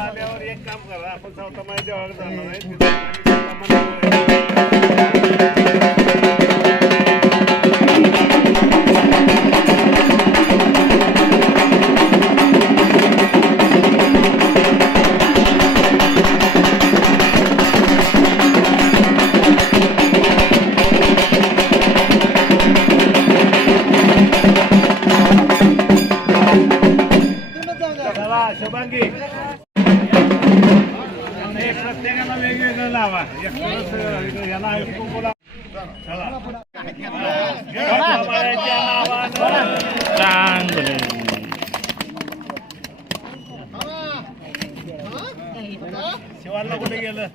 आल्यावर एक काम करा, आपण चौथा माहिती देवाला जाणार आहे. शुभांगी प्रत्येकाला वेगवेगळं लावा. याला हळदी कुंकू लावा. शिवाला कुठे गेलं?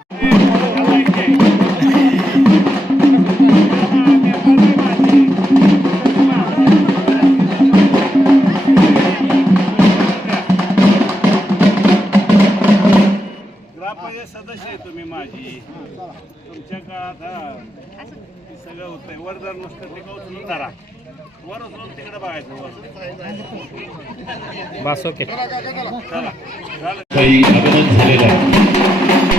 सदस्य आहे तुम्ही माझी. तुमच्या काळात सगळं होतंय. वर जर नुसतं तिकडं उचलून धरा, वर उचलून तिकडे बघायचं. बस ओके. काही अभिनंदन झालेला आहे.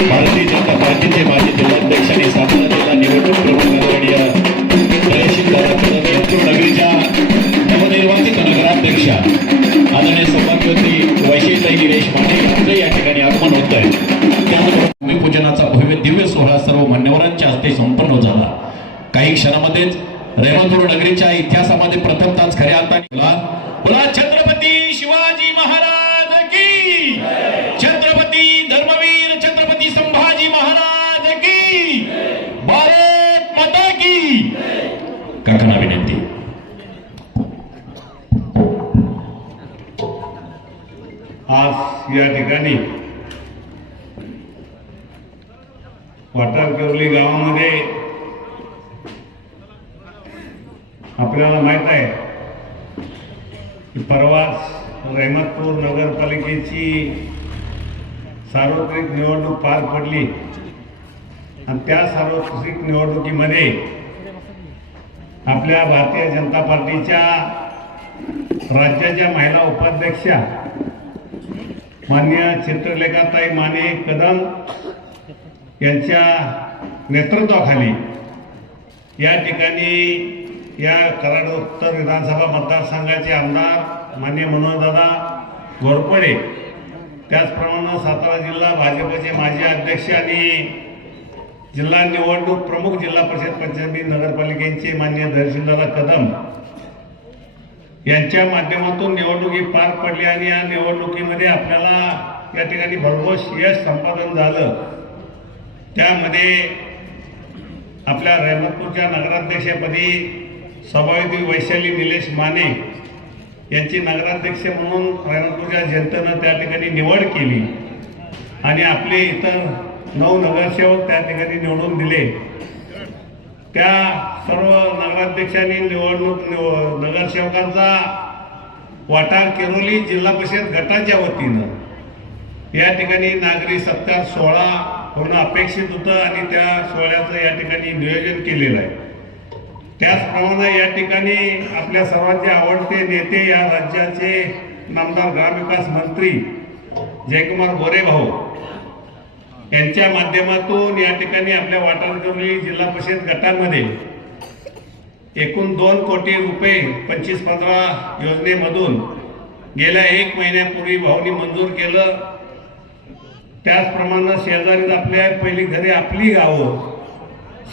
भारतीय जनता पार्टीचे माजी जिल्हाध्यक्ष आणि सातारा जिल्हा निवडणूक प्रमुख आदरणीय जयशिंगराव कदम यंत्रू नगरीच्या नवनिर्वाचित नगराध्यक्षा आदरणीय सौभाग्यवती वैशिष्ट्य गिरीश माने यांचे या ठिकाणी आगमन होत आहे. त्याचबरोबर भूमिपूजनाचा भव्य दिव्य सोहळा सर्व मान्यवरांच्या हस्ते संपन्न झाला. काही क्षणामध्येच रेवणपूर नगरीच्या इतिहासामध्ये प्रथमताच खऱ्या अर्थाने बोला छत्रपती शिवाजी महाराज की, छत्रपती धर्मवीर छत्रपती संभाजी महाराज की, भारत माता की. काकांना विनंती. आज या ठिकाणी वाटारकर्ली गावामध्ये आपल्याला माहित आहे की परवा रहमतपूर नगरपालिकेची सार्वत्रिक निवडणूक पार पडली आणि त्या सार्वत्रिक निवडणुकीमध्ये आपल्या भारतीय जनता पार्टीच्या राज्याच्या महिला उपाध्यक्षा माननीय चित्रलेखाताई माने कदम यांच्या नेतृत्वाखाली या ठिकाणी या कराड उत्तर विधानसभा मतदारसंघाचे आमदार माननीय मनोहरदादा घोरपडे, त्याचप्रमाणे सातारा जिल्हा भाजपचे माजी अध्यक्ष आणि जिल्हा निवडणूक प्रमुख जिल्हा परिषद पंचायत नगरपालिकेचे माननीय जयशिंगराव कदम यांच्या माध्यमातून निवडणुकी पार पडली आणि या निवडणुकीमध्ये आपल्याला या ठिकाणी भरघोस यश संपादन झालं. त्यामध्ये आपल्या रहमतपूरच्या नगराध्यक्षपदी सभापती वैशाली निलेश माने यांची नगराध्यक्ष म्हणून रहमतपूरच्या जनतेनं त्या ठिकाणी निवड केली आणि आपले इतर 9 नगरसेवक त्या ठिकाणी निवडून दिले. त्या सर्व नगराध्यक्षांनी नगरसेवकांचा वाटार केरोली जिल्हा परिषद गटाच्या वतीनं या ठिकाणी नागरी सत्कार सोहळा होणं अपेक्षित होतं आणि त्या सोहळ्याचं या ठिकाणी नियोजन केलेलं आहे. त्याचप्रमाणे या ठिकाणी आपल्या सर्वांचे आवडते नेते या राज्याचे नामदार ग्रामविकास मंत्री जयकुमार गोरे भाऊ यांच्या माध्यमातून या ठिकाणी आपल्या वाटारकर्ली जिल्हा परिषद गटामध्ये एकूण 2 कोटी रुपये 25-15 योजनेमधून गेल्या 1 महिन्यापूर्वी भाऊनी मंजूर केलं. त्याचप्रमाणे शेजारी आपल्या पहिली घरे आपली गावं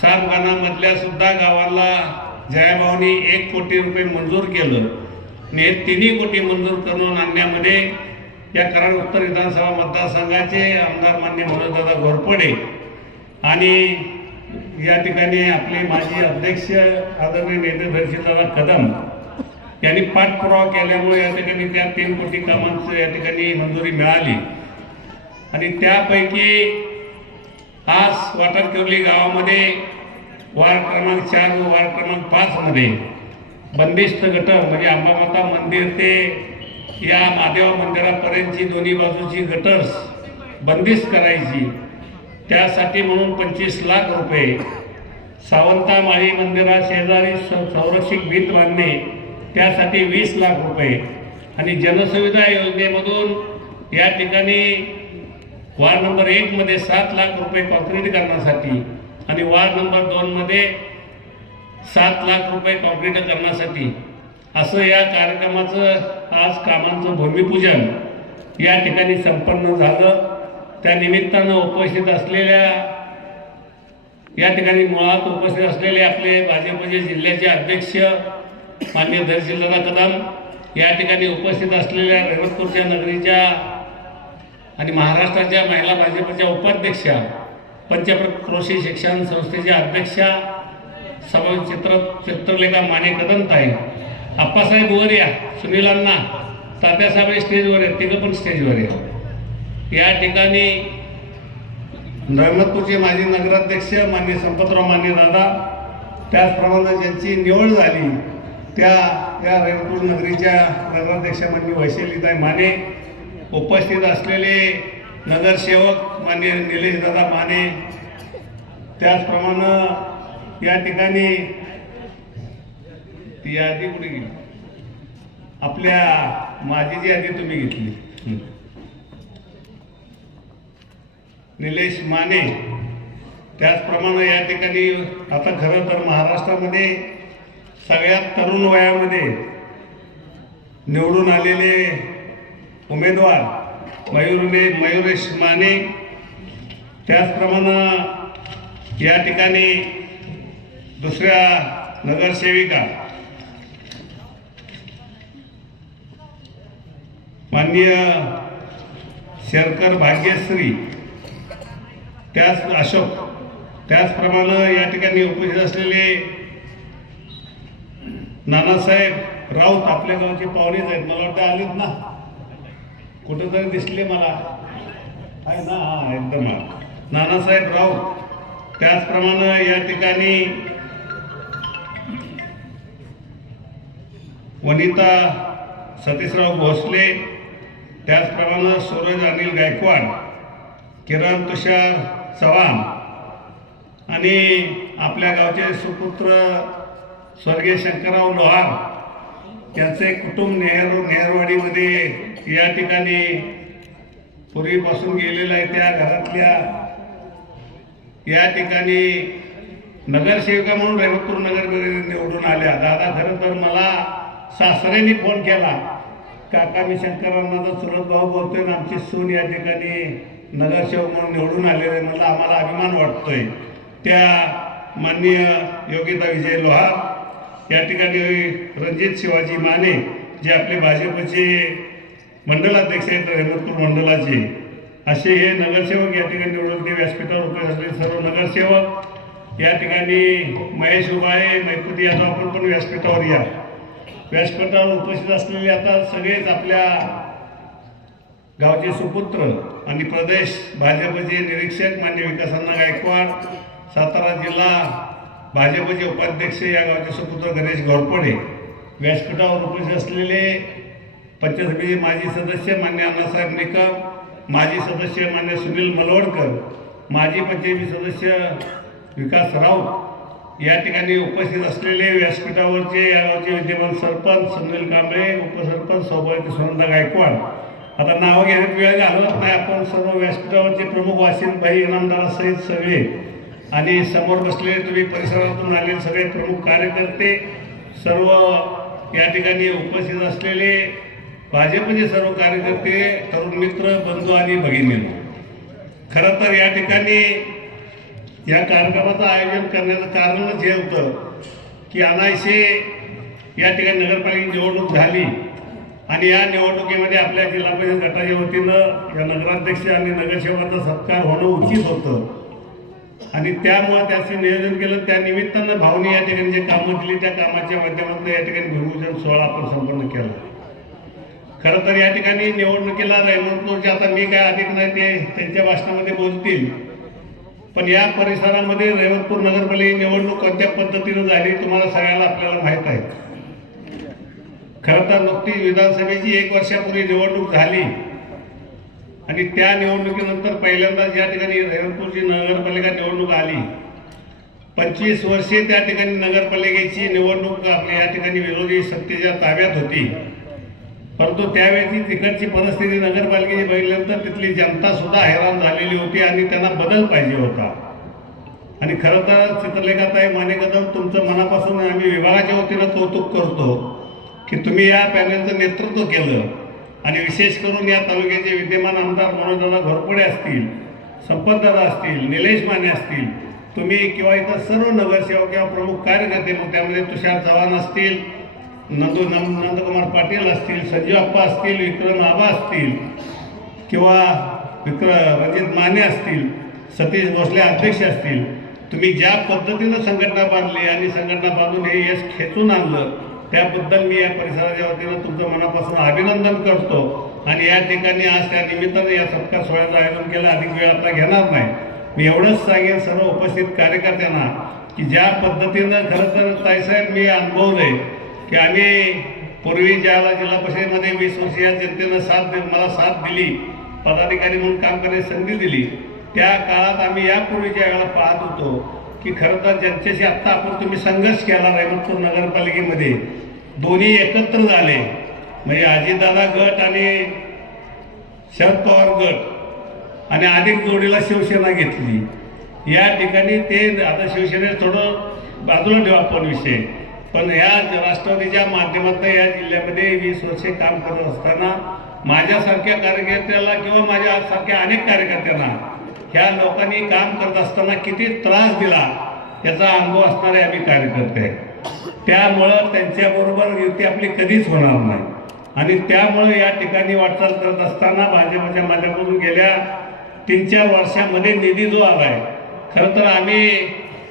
7 गावांमधल्या सुद्धा गावाला जयाभाऊनी 1 कोटी रुपये मंजूर केलं आणि हे 3 कोटी मंजूर करून आणण्यामध्ये या कराड उत्तर विधानसभा मतदारसंघाचे आमदार माननीय मनोहरदादा घोरपडे आणि या ठिकाणी आपले माजी अध्यक्ष आदरणीय नेते धैर्यशीलदादा कदम यांनी पाठपुरावा केल्यामुळे या ठिकाणी त्या 3 कोटी कामांचं या ठिकाणी मंजुरी मिळाली आणि त्यापैकी आज वाटार किरोली गावामध्ये वार्ड क्रमांक 4 व वार्ड क्रमांक 5 मध्ये बंदिस्त गटर म्हणजे अंबामाता मंदिर ते या महादेवा मंदिरापर्यंतची दोन्ही बाजूची गटर्स बंदिस्त करायची, त्यासाठी म्हणून 25 लाख रुपये, सावंता माळी मंदिरा शेजारी संरक्षित भीत बांधणे त्यासाठी 20 लाख रुपये आणि जनसुविधा योजनेमधून या ठिकाणी वार्ड नंबर 1 मध्ये 7 लाख रुपये कॉन्क्रीट करण्यासाठी आणि वार्ड नंबर 2 मध्ये 7 लाख रुपये कॉन्क्रीट करण्यासाठी असं या कार्यक्रमाचं आज कामांचं भूमिपूजन या ठिकाणी संपन्न झालं. त्या निमित्तानं उपस्थित असलेल्या या ठिकाणी मुळात उपस्थित असलेले आपले भाजपचे जिल्ह्याचे अध्यक्ष माननीय धैर्यशीलदादा कदम, या ठिकाणी उपस्थित असलेल्या रेवतपूरच्या नगरीच्या आणि महाराष्ट्राच्या महिला भाजपच्या उपाध्यक्षा, पंचप्रत कृषी शिक्षण संस्थेच्या अध्यक्षा सभा चित्रलेखा माने कदमताई, आप्पासाहेब वरिया, सुनील अण्णा, तात्यासाहेब स्टेजवर आहेत, तिघं पण स्टेजवर आहेत. या ठिकाणी रहमतपूरचे माजी नगराध्यक्ष माननीय संपतराव माने दादा, त्याचप्रमाणे ज्यांची निवड झाली त्या रहमतपूर नगरीच्या नगराध्यक्ष माननीय वैशालीताई माने, उपस्थित असलेले नगरसेवक माननीय निलेशदादा माने, त्याचप्रमाणे या ठिकाणी ती यादी कुठे गेली, आपल्या माझी यादी तुम्ही घेतली, निलेश माने, त्याचप्रमाणे या ठिकाणी आता खरं तर महाराष्ट्रामध्ये सगळ्यात तरुण वयामध्ये निवडून आलेले उमेदवार मयुरेश माने, त्याचप्रमाणे या ठिकाणी दुसऱ्या नगरसेविका माननीय शरकर भाग्यश्री, त्याच अशोक, त्याचप्रमाणे या ठिकाणी उपस्थित असलेले नानासाहेब राऊत, आपल्या गावचे पाहुणेच आहेत, मला वाटतं आलेत ना, कुठंतरी दिसले मला, आहे ना, हा एकदम नानासाहेब राऊत, त्याचप्रमाणे या ठिकाणी वनिता सतीशराव भोसले, त्याचप्रमाणे सूरज अनिल गायकवाड, किरण तुषार चव्हाण आणि आपल्या गावचे सुपुत्र स्वर्गीय शंकरराव लोहार यांचे कुटुंब नेहरूवाडीमध्ये या ठिकाणी पूर्वीपासून गेलेलं आहे. त्या घरातल्या या ठिकाणी नगरसेविका म्हणून रहमतपूर नगरमध्ये निवडून आल्या. दादा खरं तर मला सासऱ्यांनी फोन केला, काका मी शंकरांना चुलत भाऊ बोलतोय ना, आमची सून या ठिकाणी नगरसेवक म्हणून निवडून आलेले, मला आम्हाला अभिमान वाटतोय. त्या माननीय योगिता विजय लोहार, या ठिकाणी रणजित शिवाजी माने जे आपले भाजपचे मंडलाध्यक्ष आहेत रहमतपूर मंडलाचे, असे हे नगरसेवक या ठिकाणी निवडून ते व्यासपीठावर उपस्थित असलेले सर्व नगरसेवक, या ठिकाणी महेश उबाळे, मैत्री यादव, आपण पण व्यासपीठावर या. व्यासपीठावर उपस्थित असलेले आता सगळेच आपल्या गावचे सुपुत्र आणि प्रदेश भाजपचे निरीक्षक मान्य विकासांना गायकवाड, सातारा जिल्हा भाजपचे उपाध्यक्ष या गावचे सुपुत्र गणेश घोरपडे, व्यासपीठावर उपस्थित असलेले पंचायत समितीचे माजी सदस्य मान्य अण्णासाहेब निकम, माजी सदस्य मान्य सुनील मलवडकर, माजी पंचायती सदस्य विकास राऊत, या ठिकाणी उपस्थित असलेले व्यासपीठावरचे या गावचे विद्यमान सरपंच सुनील कांबळे, उपसरपंच सौभाग्य सुनंदा गायकवाड. आता नावं घेण्यात वेळ घालवत नाही, आपण सर्व व्यासपीठावरचे प्रमुख वासिनभाई इनामदारासहित सगळे आणि समोर बसलेले तुम्ही परिसरातून आलेले सगळे प्रमुख कार्यकर्ते, सर्व या ठिकाणी उपस्थित असलेले भाजपचे सर्व कार्यकर्ते, तरुण मित्र, बंधू आणि भगिनींनो, खरं तर या ठिकाणी या कार्यक्रमाचं आयोजन करण्याचं कारणच हे होतं की अनायसे या ठिकाणी नगरपालिका निवडणूक झाली आणि या निवडणुकीमध्ये आपल्या जिल्हा परिषद गटाच्या वतीनं या नगराध्यक्ष आणि नगरसेवकाचा सत्कार होणं उचित होतं. आणि त्यामुळे त्याचे नियोजन केलं. त्या निमित्तानं भावनी या ठिकाणी जे कामं दिली त्या कामाच्या माध्यमातून या ठिकाणी भूमिपूजन सोहळा आपण संपन्न केला. खरं तर या ठिकाणी निवडणुकीला रेहमतपूरचे आता मी काय अधिक नाही ते त्यांच्या भाषणामध्ये बोलतील, पण या परिसरामध्ये रेहमतपूर नगरपालिका निवडणूक कोणत्या पद्धतीनं झाली तुम्हाला सगळ्यांना आपल्याला माहीत आहे. खरं तर नुकतीच विधानसभेची 1 वर्षापूर्वी निवडणूक झाली आणि त्या निवडणुकीनंतर पहिल्यांदाच या ठिकाणी रेहमतपूरची नगरपालिका निवडणूक आली. 25 वर्षे त्या ठिकाणी नगरपालिकेची निवडणूक आपल्या या ठिकाणी विरोधी सत्तेच्या ताब्यात होती, परंतु त्यावेळी तिकडची परिस्थिती नगरपालिकेची बघितल्यानंतर तिथली जनता सुद्धा हैराण झालेली होती आणि त्यांना बदल पाहिजे होता. आणि खरं तर चित्रलेखाताई माने कदम तुमचं मनापासून आम्ही विभागाच्या वतीनं कौतुक करतो की तुम्ही या पॅनलचं नेतृत्व केलं आणि विशेष करून या तालुक्याचे विद्यमान आमदार मनोजदादा घोरपडे असतील, संपतदादा असतील, निलेश माने असतील, तुम्ही किंवा इतर सर्व नगरसेवक किंवा प्रमुख कार्यकर्ते, मग त्यामध्ये तुषार चव्हाण असतील, नंदकुमार पाटील असतील, संजीव आप्पा असतील, विक्रम आबा असतील किंवा रणजित माने असतील, सतीश भोसले अध्यक्ष असतील, तुम्ही ज्या पद्धतीनं संघटना बांधली आणि संघटना बांधून हे यश खेचून आणलं त्याबद्दल मी या परिसराच्या वतीनं तुमचं मनापासून अभिनंदन करतो. आणि या ठिकाणी आज त्या निमित्तानं या सत्कार सोहळ्याचं आयोजन केलं. अधिक वेळ आता घेणार नाही. मी एवढंच सांगेन सर्व उपस्थित कार्यकर्त्यांना की ज्या पद्धतीनं खरं तर ताईसाहेब मी अनुभवलंय की आम्ही पूर्वी ज्याला जिल्हा परिषदेमध्ये 20 वर्ष या जनतेनं मला साथ दिली, पदाधिकारी म्हणून काम करण्याची संधी दिली, त्या काळात आम्ही यापूर्वीच्या वेळेला पाहत होतो की खरं तर ज्यांच्याशी आत्ता आपण तुम्ही संघर्ष केला रेहमतपूर नगरपालिकेमध्ये दोन्ही एकत्र झाले, म्हणजे अजितदादा गट आणि शरद पवार गट आणि अधिक जोडीला शिवसेना घेतली. या ठिकाणी ते आता शिवसेनेत थोडं बाजूला ठेवा आपण विषय, पण या राष्ट्रवादीच्या माध्यमातून या जिल्ह्यामध्ये 20 वर्षे काम करत असताना माझ्यासारख्या कार्यकर्त्याला किंवा माझ्यासारख्या अनेक कार्यकर्त्यांना ह्या लोकांनी काम करत असताना किती त्रास दिला याचा अनुभव असणारे आम्ही कार्यकर्ते आहेत. त्यामुळं त्यांच्याबरोबर युती आपली कधीच होणार नाही आणि त्यामुळे या ठिकाणी वाटचाल करत असताना भाजपच्या माध्यमातून गेल्या 3-4 वर्षामध्ये निधी जो आला आहे, खरं तर आम्ही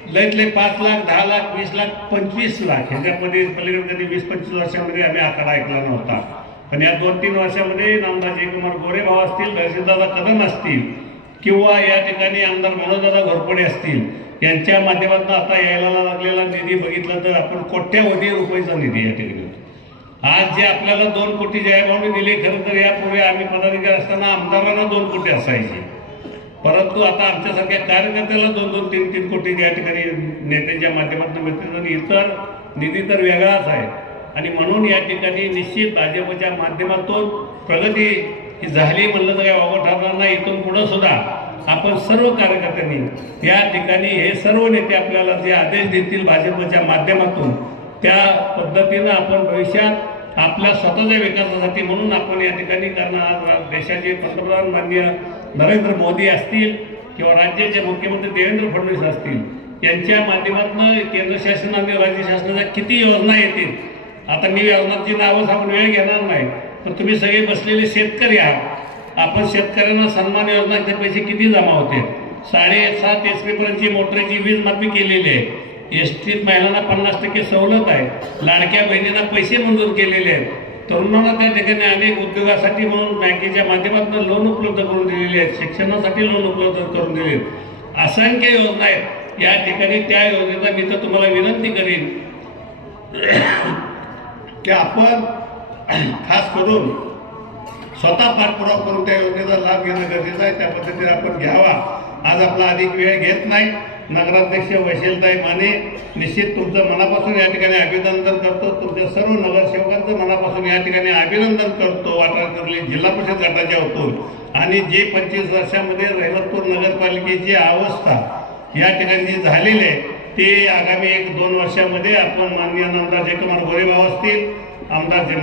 लयतले 5 लाख, 10 लाख, 20 लाख, 25 लाख ह्याच्यामध्ये पलीकडे कधी 20-25 वर्षामध्ये आम्ही आकडा ऐकला नव्हता. पण या 2-3 वर्षामध्ये नामदार जयकुमार गोरेभाऊ असतील, दर्शनदादा कदम असतील किंवा या ठिकाणी आमदार मनोजदादा घोरपडे असतील, यांच्या माध्यमातून आता यायला लागलेला निधी बघितला तर आपण कोट्यावधी रुपयाचा निधी या ठिकाणी आज जे आपल्याला 2 कोटी जयभाऊने दिले. खरं तर यापूर्वी आम्ही पदाधिकारी असताना आमदारांना 2 कोटी असायचे, परंतु आता आमच्यासारख्या कार्यकर्त्याला 2-2, 3-3 कोटी या ठिकाणी नेत्यांच्या माध्यमातून मिळतील आणि इतर निधी तर वेगळाच आहे. आणि म्हणून या ठिकाणी निश्चित भाजपच्या माध्यमातून प्रगती ही झाली म्हणलं तर काय वावं ठरणार नाही. इथून पुढं सुद्धा आपण सर्व कार्यकर्त्यांनी या ठिकाणी हे सर्व नेते आपल्याला जे आदेश देतील भाजपच्या माध्यमातून त्या पद्धतीनं आपण भविष्यात आपल्या स्वतःच्या विकासासाठी म्हणून आपण या ठिकाणी करणार. देशाचे पंतप्रधान माननीय नरेंद्र मोदी असतील किंवा राज्याचे मुख्यमंत्री देवेंद्र फडणवीस असतील, यांच्या माध्यमातून केंद्र शासन आणि राज्य शासनाच्या किती योजना येतील. आता मी योजनांची नावं सांगून वेळ घेणार नाही, पण तुम्ही सगळे बसलेले शेतकरी आहात. आपण शेतकऱ्यांना सन्मान योजनाचे पैसे किती जमा होते? 7.5 HP पर्यंतची मोटरची वीज माफी केलेली आहे. एसटीत महिलांना 50% सवलत आहे. लाडक्या बहिणींना पैसे मंजूर केलेले आहेत. तरुणांना त्या ठिकाणी अनेक उद्योगासाठी म्हणून बँकेच्या माध्यमातून लोन उपलब्ध करून दिलेले आहेत. शिक्षणासाठी लोन उपलब्ध करून दिले आहेत. असंख्य योजना आहेत या ठिकाणी. त्या योजनेचा मी तर तुम्हाला विनंती करीन की आपण खास करून स्वतः पाठपुरावा करून त्या योजनेचा लाभ घेणं गरजेचं आहे. त्या पद्धतीने आपण घ्यावा. आज आपला अधिक वेळ घेत नाही. नगराध्यक्ष वैशालताई माने, निश्चित तुमचं मनापासून या ठिकाणी अभिनंदन करतो. तुमच्या सर्व नगरसेवकांचं मनापासून या ठिकाणी अभिनंदन करतो. वाटारकर्ली जिल्हा परिषद गटाच्या वतीतून आणि जे 25 वर्षामध्ये रेहमतपूर नगरपालिकेची अवस्था या ठिकाणी जी झालेली आहे ते आगामी 1-2 वर्षामध्ये आपण माननीय आमदार जयकुमार गोरेभाऊ असतील, आमदार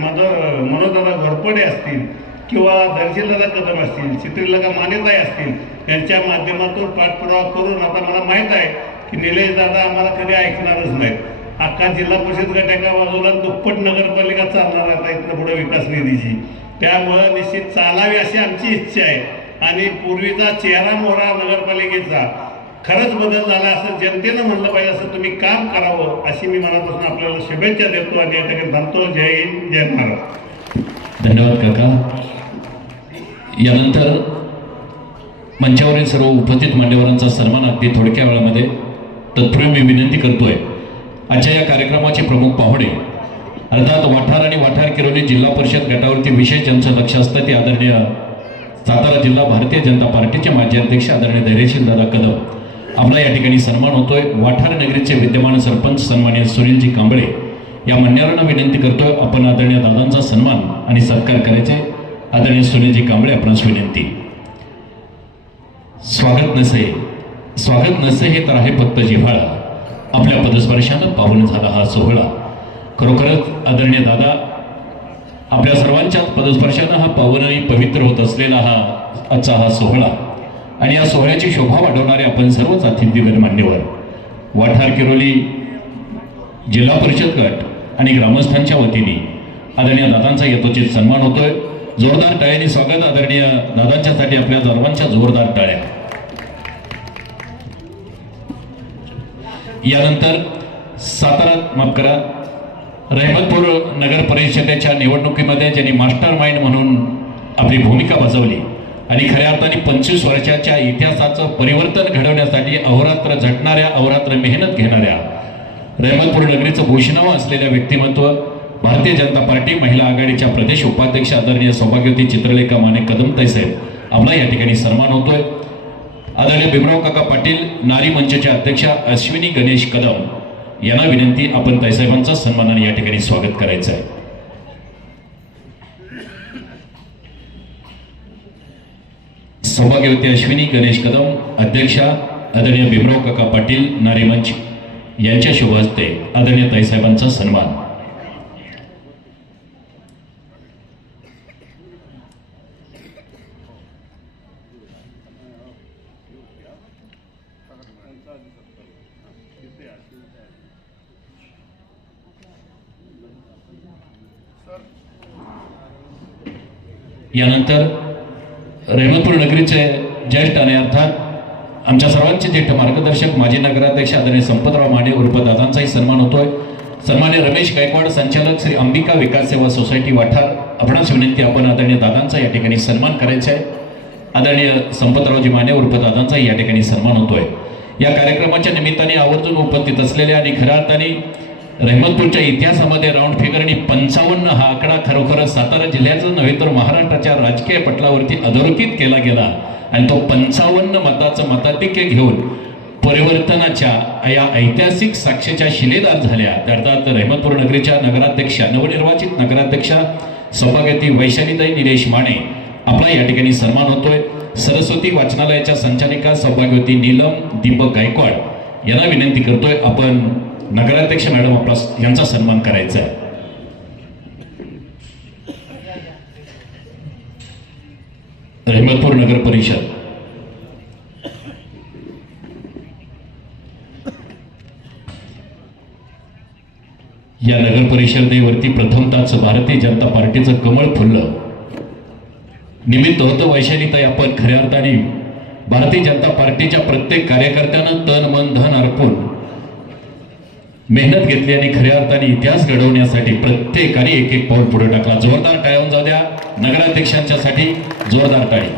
मनोजदादा घोरपडे असतील किंवा दर्शनदादा कदम असतील, चित्रिलका मानेताई असतील, यांच्या माध्यमातून पाठपुरावा करून आता मला माहीत आहे की निलेश दादा आम्हाला कधी ऐकणारच नाहीत. अख्खा जिल्हा परिषद गट एका बाजूला दुप्पट नगरपालिका चालणार आता इथनं पुढे विकास निधीची. त्यामुळं निश्चित चालावी अशी आमची इच्छा आहे. आणि पूर्वीचा चेहरा मोहरा नगरपालिकेचा खरंच बदल झाला असं जनतेनं म्हणलं पाहिजे, असं तुम्ही काम करावं अशी मी मनापासून आपल्याला शुभेच्छा देतो आणि या ठिकाणी थांबतो. जय हिंद, जय महाराष्ट्र. धन्यवाद काका. यानंतर मंचावरील सर्व उपस्थित मान्यवरांचा सन्मान अगदी थोडक्या वेळामध्ये तत्पूर्वी मी विनंती करतोय. आजच्या या कार्यक्रमाचे प्रमुख पाहुणे अर्थात वाठार आणि वाठार किरोली जिल्हा परिषद गटावरती विशेष ज्यांचं लक्ष असतं ते आदरणीय सातारा जिल्हा भारतीय जनता पार्टीचे माजी अध्यक्ष आदरणीय धैर्यशील दादा कदम, आपला या ठिकाणी सन्मान होतोय. वाठार नगरीचे विद्यमान सरपंच सन्माननीय सुनीलजी कांबळे या मान्यवरांना विनंती करतोय आपण आदरणीय दादांचा सन्मान आणि सत्कार करायचे. आदरणीय सुनीलजी कांबळे आपणास विनंती. स्वागत नसे हे तर आहे फक्त जिव्हाळा, आपल्या पदस्पर्शानं पावन झाला हा सोहळा. खरोखरच आदरणीय दादा, आपल्या सर्वांच्याच पदस्पर्शानं हा पावन आणि पवित्र होत असलेला आजचा हा सोहळा आणि या सोहळ्याची शोभा वाढवणारे आपण सर्वच अतिथीगण मान्यवर, वाठार किरोली जिल्हा परिषद गट आणि ग्रामस्थांच्या वतीने आदरणीय दादांचा यथोचित सन्मान होतोय. जोरदार टाळ्यांनी स्वागत आदरणीय दादांच्यासाठी आपल्या सर्वांच्या जोरदार टाळ्या. यानंतर रहमतपूर नगर परिषदेच्या निवडणुकीमध्ये ज्यांनी मास्टर माइंड म्हणून आपली भूमिका बजावली आणि खऱ्या अर्थाने 25 वर्षाच्या इतिहासाचं परिवर्तन घडवण्यासाठी अहोरात्र झटणाऱ्या, अहोरात्र मेहनत घेणाऱ्या, रहमतपूर नगरीचं भूषणावं असलेल्या व्यक्तिमत्व भारतीय जनता पार्टी महिला आघाडीच्या प्रदेश उपाध्यक्ष आदरणीय सौभाग्यवती चित्रलेखा माने कदमताई साहेब, आपला या ठिकाणी सन्मान होतोय. आदरणीय भीमराव काका पाटील नारी मंचच्या अध्यक्षा अश्विनी गणेश कदम यांना विनंती आपण ताईसाहेबांचा सन्मानाने या ठिकाणी स्वागत करायचं आहे. सौभाग्यवती अश्विनी गणेश कदम अध्यक्षा आदरणीय भीमराव काका पाटील नारी मंच यांच्या शुभ हस्ते आदरणीय ताईसाहेबांचा सन्मान. यानंतर रहमतपूर नगरीचे ज्येष्ठ आणि अर्थात आमच्या सर्वांचे ज्येष्ठ मार्गदर्शक माजी नगराध्यक्ष आदरणीय संपतराव माने उर्फ दादांचाही सन्मान होतोय. सन्मान्य रमेश गायकवाड संचालक श्री अंबिका विकास सेवा सोसायटी वाठार, आपणास विनंती आपण आदरणीय दादांचा या ठिकाणी सन्मान करायचा आहे. आदरणीय संपतरावजी माने उर्फ दादांचाही या ठिकाणी सन्मान होतोय. या कार्यक्रमाच्या निमित्ताने आवर्जून उपस्थित असलेल्या आणि खऱ्या अर्थाने रहमतपूरच्या इतिहासामध्ये राऊंड फिगरनी 55 हा आकडा खरोखरच सातारा जिल्ह्याचं नव्हे तर महाराष्ट्राच्या राजकीय पटलावरती अधोरेखित केला गेला आणि तो 55 मताचं मताधिक्य घेऊन परिवर्तनाच्या या ऐतिहासिक साक्षीच्या शिलेदार झाल्या. अर्थात रहमतपूर नगरीच्या नगराध्यक्षा, नवनिर्वाचित नगराध्यक्षा सौभाग्यवती वैशालीताई निलेश माने, आपला या ठिकाणी सन्मान होतोय. सरस्वती वाचनालयाच्या संचालिका सौभाग्यवती नीलम दीपक गायकवाड यांना विनंती करतोय आपण नगराध्यक्ष मॅडम आपला यांचा सन्मान करायचा आहे. रहमतपूर नगर परिषद या नगर परिषदेवरती प्रथमतःच भारतीय जनता पार्टीचं कमळ फुललं निमित्त होतं. वैशालीताई, आपण खऱ्या अर्थाने भारतीय जनता पार्टीच्या प्रत्येक कार्यकर्त्यानं तन मन धन अर्पून मेहनत घेतली आणि खऱ्या अर्थाने इतिहास घडवण्यासाठी प्रत्येकाने एक एक पाऊल पुढे टाकला. जोरदार टाळ्या होऊन जाऊ द्या नगराध्यक्षांच्यासाठी, जोरदार टाळी.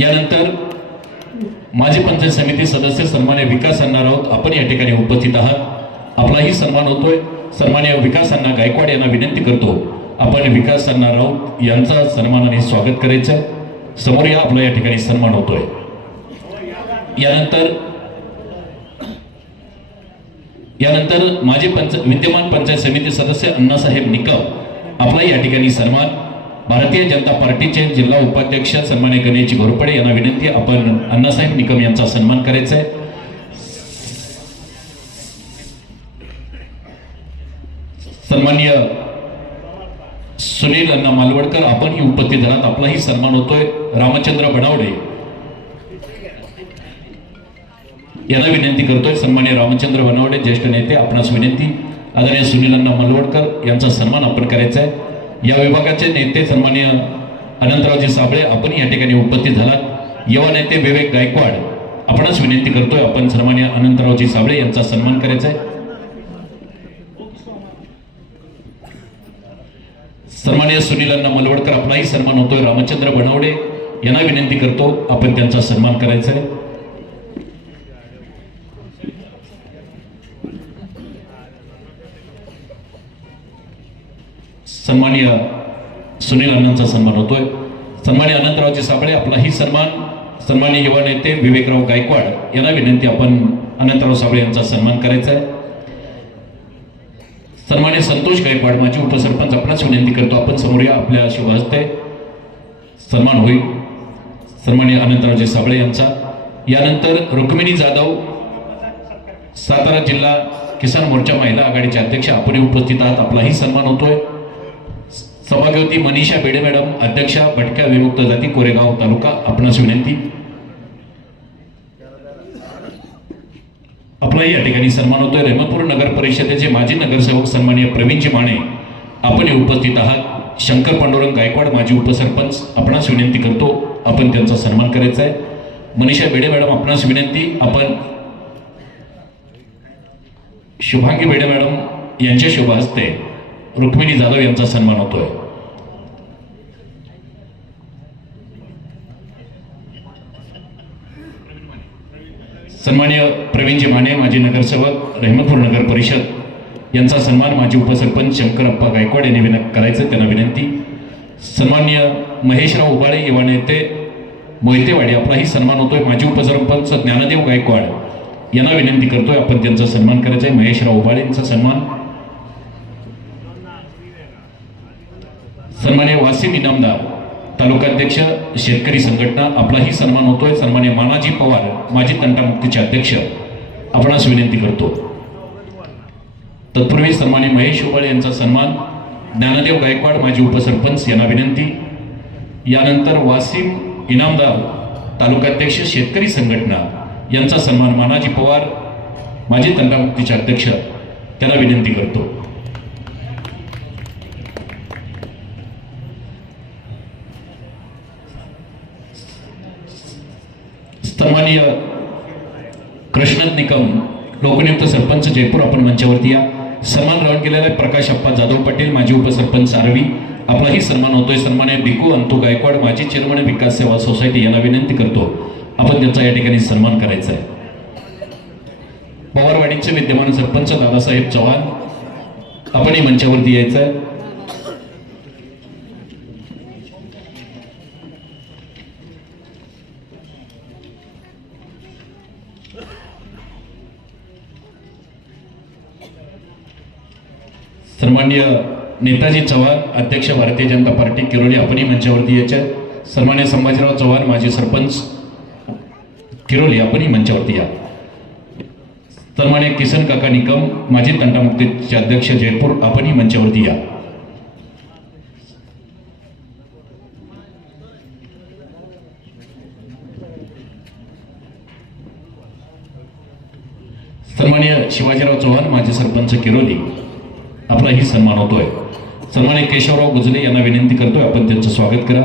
यानंतर माजी पंचायत समिती सदस्य सन्मान्य विकास अण्णा राऊत, आपण या ठिकाणी उपस्थित आहात, आपलाही सन्मान होतोय. सन्मान्य विकास अण्णा गायकवाड यांना विनंती करतो आपण विकास अण्णा राऊत यांचा सन्मानाने स्वागत करायचं. समोर या, आपला या ठिकाणी सन्मान होतोय. यानंतर माजी विद्यमान पंचायत समिती सदस्य अण्णासाहेब निकम, आपला या ठिकाणी सन्मान. भारतीय जनता पार्टीचे जिल्हा उपाध्यक्ष सन्मान्य गणेश घोरपडे यांना विनंती आपण अण्णासाहेब निकम यांचा सन्मान करायचा आहे. सन्मान्य सुनील अण्णा मालवडकर, आपणही उपस्थित झालात, आपलाही सन्मान होतोय. रामचंद्र बनावडे यांना विनंती करतोय. सन्मान्य रामचंद्र बनावडे ज्येष्ठ नेते, आपणास विनंती आदरणीय सुनील अण्णा मालवडकर यांचा सन्मान आपण करायचा आहे. या विभागाचे नेते सन्मान्य अनंतरावजी साबळे, आपण या ठिकाणी उपस्थित झालात. युवा नेते विवेक गायकवाड, आपणच विनंती करतोय आपण सन्माननीय अनंतरावजी साबळे यांचा सन्मान करायचा आहे. सन्माननीय सुनील अण्णा मलवडकर आपलाही सन्मान होतोय. रामचंद्र बनवडे यांना विनंती करतो आपण त्यांचा सन्मान करायचा आहे. सन्माननीय सुनील अण्णांचा सन्मान होतोय. सन्माननीय अनंतरावजी साबळे आपलाही सन्मान. सन्माननीय युवा नेते विवेकराव गायकवाड यांना विनंती आपण अनंतराव साबळे यांचा सन्मान करायचा आहे. सन्माननीय संतोष गायकवाड माजी उपसरपंच आपणास विनंती करतो आपण समोर या. आपल्या शुभ हस्ते सन्मान होईल सन्माननीय अनंतरावजी साबळे यांचा. यानंतर रुक्मिणी जाधव सातारा जिल्हा किसान मोर्चा महिला आघाडीचे अध्यक्ष आपण उपस्थित आहात. आपलाही सन्मान होतोय. सभागवती मनीषा बेडे मॅडम अध्यक्षा भटक्या विमुक्त जाती कोरेगाव तालुका आपणास विनंती. आपलाही या ठिकाणी सन्मान होतोय. रेहमतपूर नगर परिषदेचे माजी नगरसेवक सन्माननीय प्रवीणजी माने आपण उपस्थित आहात. शंकर पांडुरंग गायकवाड माजी उपसरपंच आपणास विनंती करतो आपण त्यांचा सन्मान करायचा आहे. मनीषा बेडे मॅडम आपणास विनंती आपण शुभांगी बेडे मॅडम यांच्या शुभ हस्ते रुक्मिणी जाधव यांचा सन्मान होतोय. सन्माननीय प्रवीणजी माने माजी नगरसेवक रहमतपूर नगर परिषद यांचा सन्मान माजी उपसरपंच शंकरप्पा गायकवाड यांनी करायचं त्यांना विनंती. सन्माननीय महेशराव उबाळे युवा नेते मोहितेवाडी आपलाही सन्मान होतोय. माजी उपसरपंच ज्ञानदेव गायकवाड यांना विनंती करतोय आपण त्यांचा सन्मान करायचा आहे. महेशराव उबाळे यांचा सन्मान. सन्माननीय वासिम इनामदार तालुकाध्यक्ष शेतकरी संघटना आपलाही सन्मान होतोय. सन्माननीय मानाजी पवार माजी तंटामुक्तीचे अध्यक्ष आपणास विनंती करतो. तत्पूर्वी सन्माननीय महेश उबाळे यांचा सन्मान. ज्ञानदेव गायकवाड माजी उपसरपंच यांना विनंती. यानंतर वासिम इनामदार तालुकाध्यक्ष शेतकरी संघटना यांचा सन्मान मानाजी पवार माजी तंटामुक्तीचे अध्यक्ष त्यांना विनंती करतो. सन्माननीय कृष्णत निकम लोकनियुक्त सरपंच जयपूर आपण मंचावरती या. सन्मान ग्रहण केलेला आहे प्रकाश अप्पा जाधव पटेल माजी उपसरपंच आरवी आपलाही सन्मान होतोय. सन्माननीय भिकू अंतू गायकवाड माजी चेअरमन विकास सेवा सोसायटी यांना विनंती करतो आपण त्यांचा या ठिकाणी सन्मान करायचा आहे. पवारवाडीचे विद्यमान सरपंच दादासाहेब चव्हाण आपणही मंचावरती यायचं आहे. सन्माननीय नेताजी चव्हाण अध्यक्ष भारतीय जनता पार्टी किरोली आपणही मंचावरती यायचे. सन्माननीय संभाजीराव चव्हाण माजी सरपंच किरोली आपणही मंचावरती या. सन्माननीय किसन काका निकम माजी तंटामुक्तीचे अध्यक्ष जयपूर आपणही मंचावरती या. सन्माननीय शिवाजीराव चव्हाण माजी सरपंच किरोली आपलाही सन्मान होतोय. सन्माननीय केशवराव गुजले यांना विनंती करतोय आपण त्यांचं स्वागत करा.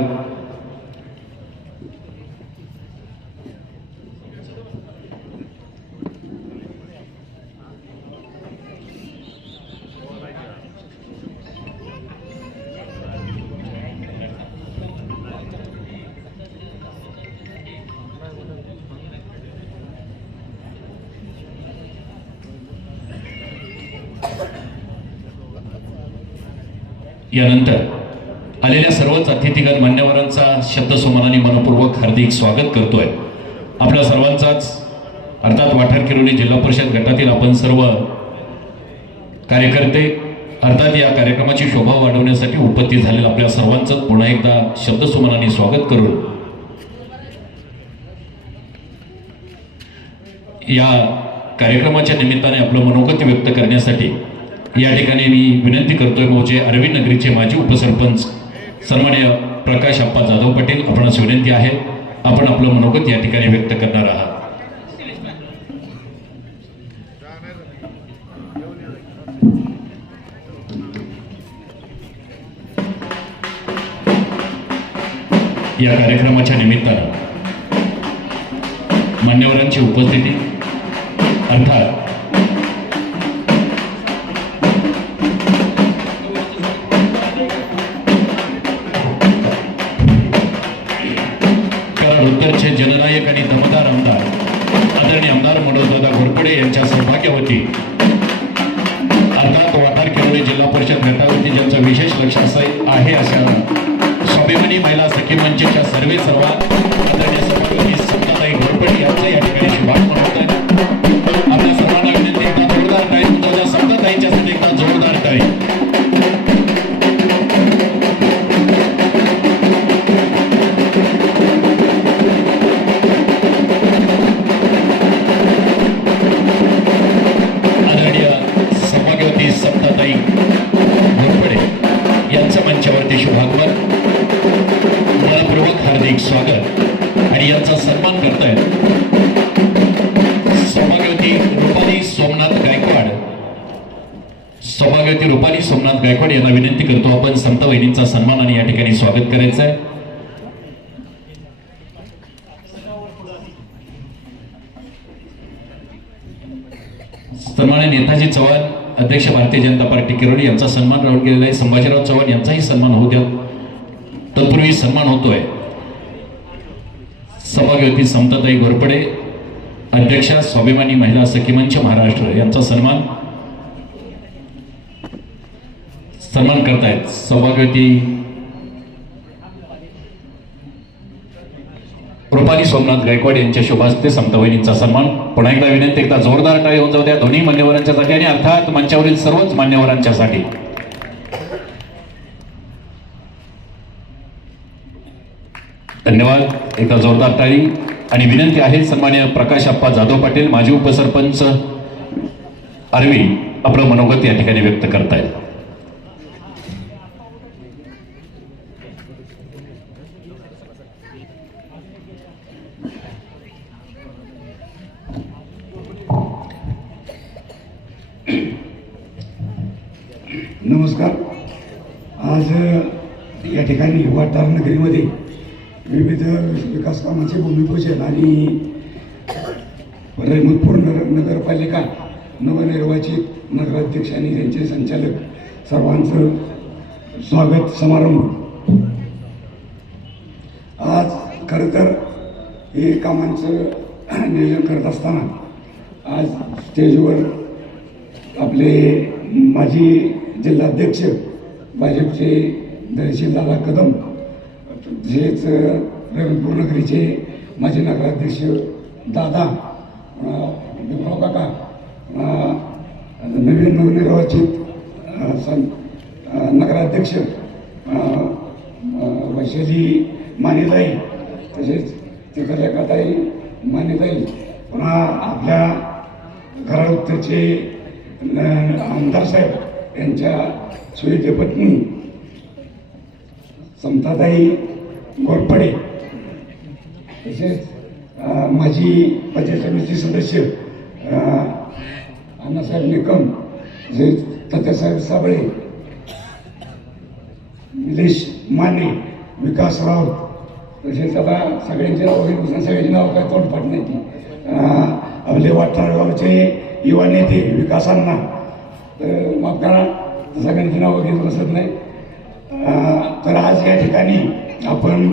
यानंतर आलेल्या सर्वच अतिथीगण मान्यवरांचा शब्दसुमनाने मनपूर्वक हार्दिक स्वागत करतोय. आपल्या सर्वांचाच अर्थात वाठार किरोली जिल्हा परिषद गटातील आपण सर्व कार्यकर्ते अर्थात या कार्यक्रमाची शोभा वाढवण्यासाठी उपस्थित झालेल्या आपल्या सर्वांचं पुन्हा एकदा शब्दसुमनाने स्वागत करून या कार्यक्रमाच्या निमित्ताने आपलं मनोगत व्यक्त करण्यासाठी या ठिकाणी मी विनंती करतोय मौजे अरविंद नगरीचे माजी उपसरपंच सन्माननीय प्रकाश अप्पा जाधव पटेल आपणास विनंती आहे आपण आपलं मनोगत या ठिकाणी व्यक्त करणार आहात. या कार्यक्रमाच्या निमित्तानं मान्यवरांची उपस्थिती अर्थात कराड उत्तरचे जननायक आणि दमदार आमदार आदरणीय आमदार मनोजदादा घोरपडे यांच्या सौभाग्यवती अर्थात वाटार केरोली जिल्हा परिषद गटावरती ज्यांचं विशेष लक्ष आहे अशा स्वाभिमानी महिला सखी मंचच्या सर्वा आदरणीय सभापती समताताई घोरपडे यांचं या ठिकाणी शुभारंभ होत आहे. आपल्या सर्वांना विनंती एकदा जोरदार टाळी तुमच्या समताताईंच्यासाठी एकदा जोरदार टाळी. समताताई घोरपडे यांचं मंचावरती शुभागमन मनपूर्वक हार्दिक स्वागत आणि यांचा सन्मान करतायत सौभाग्यवती रुपाली सोमनाथ गायकवाड. सौभाग्यवती रुपाली सोमनाथ गायकवाड यांना विनंती करतो आपण संत वहिनींचा सन्मान आणि या ठिकाणी स्वागत करायचं आहे. सन्माननीय नेताजी चव्हाण अध्यक्ष भारतीय जनता पार्टी केरोली यांचा सन्मान राहून गेलेला आहे. संभाजीराव चव्हाण यांचाही सन्मान होऊ द्या. तत्पूर्वी सन्मान होतोय सौभाग्यवती समताताई घोरपडे अध्यक्षा स्वाभिमानी महिला सखी मंच महाराष्ट्र यांचा सन्मान करतायत सौभाग्यवती रुपाली सोमनाथ गायकवाड यांच्या शुभास्ते समतावहिनींचा सन्मान. पुन्हा एकदा विनंती एकदा जोरदार टाळी होऊन जाऊ द्या दोन्ही मान्यवरांच्यासाठी आणि अर्थात मंचावरील सर्वच मान्यवरांच्यासाठी. धन्यवाद. एकदा जोरदार टाळी आणि विनंती आहे सन्माननीय प्रकाश आप्पा जाधव पाटील माजी उपसरपंच आर्वी आपलं मनोगत या ठिकाणी व्यक्त करतायत. नमस्कार. आज या ठिकाणी वाटार नगरीमध्ये विविध विकास कामांचे भूमिपूजन आणि रहमतपूर नगरपालिका नवनिर्वाचित नगराध्यक्ष आणि त्यांचे संचालक सर्वांचं स्वागत समारंभ. आज खरं तर हे कामांचं नियोजन करत असताना आज स्टेजवर आपले माजी जिल्हाध्यक्ष भाजपचे दर्शीलदादा कदम तसेच रहमतपूर नगरीचे माजी नगराध्यक्ष दादा विप्लव काका नवीन नवनिर्वाचित नगराध्यक्ष वैशाली मानेताई तसेच तिकडल्या काताई मानेताई पुन्हा आपल्या कराड उत्तरचे आमदार साहेब यांच्या सुविद्य पत्नी समताताई घोरपडे तसेच माजी पंचायत समिती सदस्य अण्णासाहेब निकम जे तात्यासाहेब साबळे निलेश माने विकास राऊत तसेच आता सगळ्यांचे नाव घेऊन सगळ्यांची नाव काय तोंडपाठ नाही ती आपले वाटार गावचे युवा नेते विकासांना तर माफ करा सगळ्यांची नावं घेत बसत नाही. तर आज या ठिकाणी आपण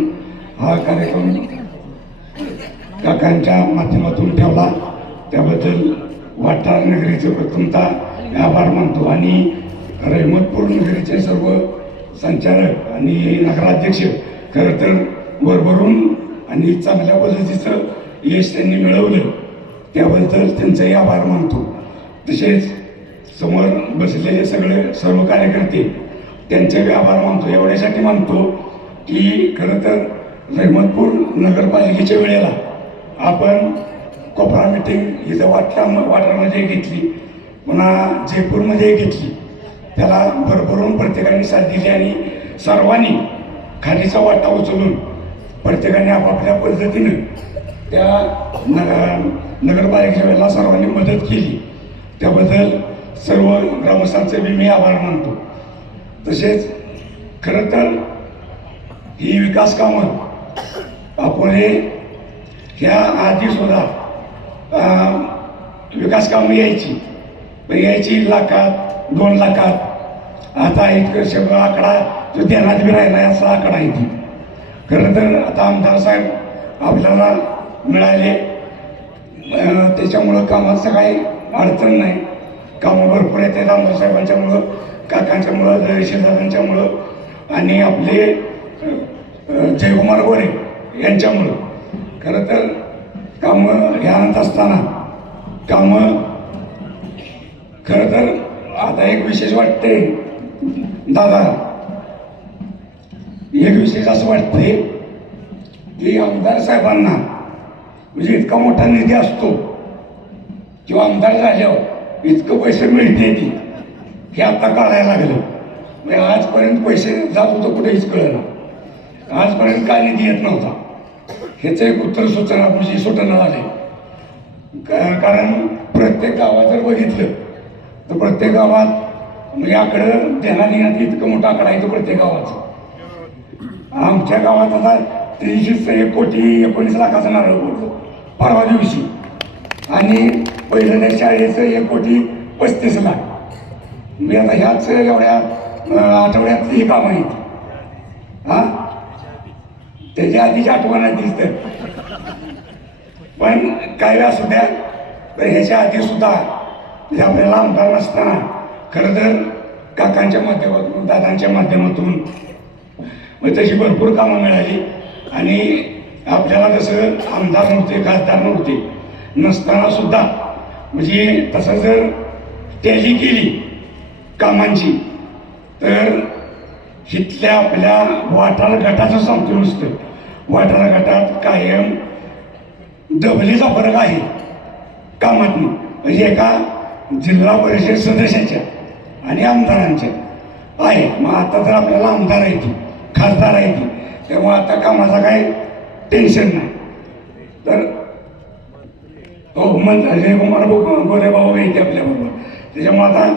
हा कार्यक्रम काकांच्या माध्यमातून ठेवला त्याबद्दल वाटार नगरीचे प्रथमतः आभार मानतो आणि रहमतपूर नगरीचे सर्व संचालक आणि नगराध्यक्ष खरं तर भरभरून आणि चांगल्या पद्धतीचं यश त्यांनी मिळवलं त्याबद्दल त्यांचाही आभार मानतो. तसेच समोर बसलेले सगळे सर्व कार्यकर्ते त्यांचे आभार मानतो. एवढ्यासाठी मानतो की खरं तर रहमतपूर नगरपालिकेच्या वेळेला आपण कोपरा मिटिंग इथं वाटारमध्ये घेतली पुन्हा जयपूरमध्ये घेतली त्याला भरभरून प्रत्येकाने साथ दिली आणि सर्वांनी खालीचा वाटा उचलून प्रत्येकाने आपापल्या पद्धतीनं त्या नगरपालिकेच्या वेळेला सर्वांनी मदत केली त्याबद्दल सर्व ग्रामस्थांचे मी आभार मानतो. तसेच खरं तर ही विकास कामं आपण ह्या आधी सुद्धा विकास कामं यायची, पण यायची लाखात 2 लाखात. आता इतकं सगळं आकडा जो ध्यानात बी राहिला आहे असा आकडा आहे ती. खरं तर आता आमदार साहेब आपल्याला मिळाले, त्याच्यामुळं कामाचं काही अडचण नाही. कामं भरपूर येतात आमदार साहेबांच्यामुळं, काकांच्यामुळं, दर्शनदादांच्यामुळं आणि आपले जयकुमार गोरे यांच्यामुळं. खरं तर कामं ह्यानंत असताना कामं खरं तर आता एक विशेष वाटते दादा, एक विशेष असं वाटते की आमदार साहेबांना म्हणजे इतका मोठा निधी असतो किंवा आमदार झाल्यावर इतकं पैसे मिळते की हे आता कळायला लागलं. म्हणजे आजपर्यंत पैसे जात होतं कुठेच कळलं, आजपर्यंत काय निधी येत नव्हता. ह्याचं एक उत्तर सूचना म्हणजे सुटणं झाले. कारण प्रत्येक गावात जर बघितलं तर प्रत्येक गावात म्हणजे आकडं देण्यात येण्यात इतकं मोठा आकडा आहे तो प्रत्येक गावाचं. आमच्या गावात आता 319 नारळ पडलं परवा दिवशी, आणि पहिल्या शाळेचं 1,35 लाख. मी आता ह्याच एवढ्या आठवड्यात ही कामं आहेत. हां, त्याच्या आधीची आठवण दिसतं. पण काय असू द्या, तर ह्याच्या आधी सुद्धा म्हणजे आपल्याला आमदार नसताना खरं तर काकांच्या माध्यमातून, दादांच्या माध्यमातून म्हणजे तशी भरपूर कामं मिळाली. आणि आपल्याला जसं आमदार नव्हते, खासदार नव्हते, नसताना सुद्धा म्हणजे तसं जर टॅली केली कामांची तर इथल्या आपल्या वाटाळा गटाचं सांगतो नुसतं, वाटाळा गटात कायम डबलीचा फरक आहे कामातनी. म्हणजे एका जिल्हा परिषद सदस्याच्या आणि आमदारांच्या आहे. मग आता तर आपल्याला आमदार आहे ती, खासदार आहे ती, तेव्हा आता कामाचा काही टेन्शन नाही. तर हो जयकुमार गोरे भाऊ येते आपल्याबरोबर. त्याच्यामुळे आता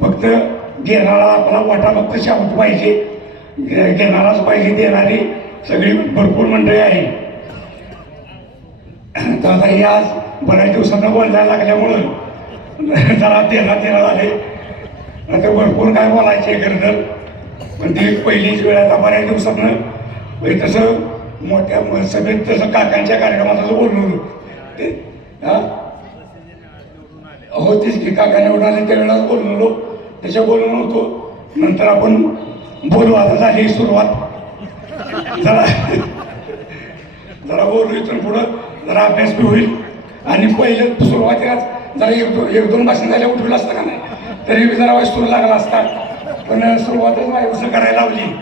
फक्त घेणारा आपला वाटा फक्त शाबूत पाहिजे, घेणाराच पाहिजे. देणारी सगळी भरपूर मंडळी आहे. तर आता हे आज बऱ्याच दिवसांना बोलायला लागल्यामुळं जरा तेरा झाले. आता भरपूर काय बोलायचे खरं तर, पण ती पहिलीच वेळ आता बऱ्याच दिवसातनं तसं मोठ्या सभेत तसं काकांच्या कार्यक्रमात असं बोललो ते. हो तेच की काका निवडून आले त्यावेळेलाच बोललो, त्याच्या बोललो नव्हतो. नंतर आपण बोलू, आता झाली सुरुवात. जरा जरा बोलू, इथून पुढं जरा अभ्यास बी होईल. आणि पहिलं सुरुवातीलाच जरा एक दोन भाषण झाल्या उठवलं असतं का नाही तरी जरा वाईस सुरू लागला असता, पण सुरुवातच वाईस करायला लावली.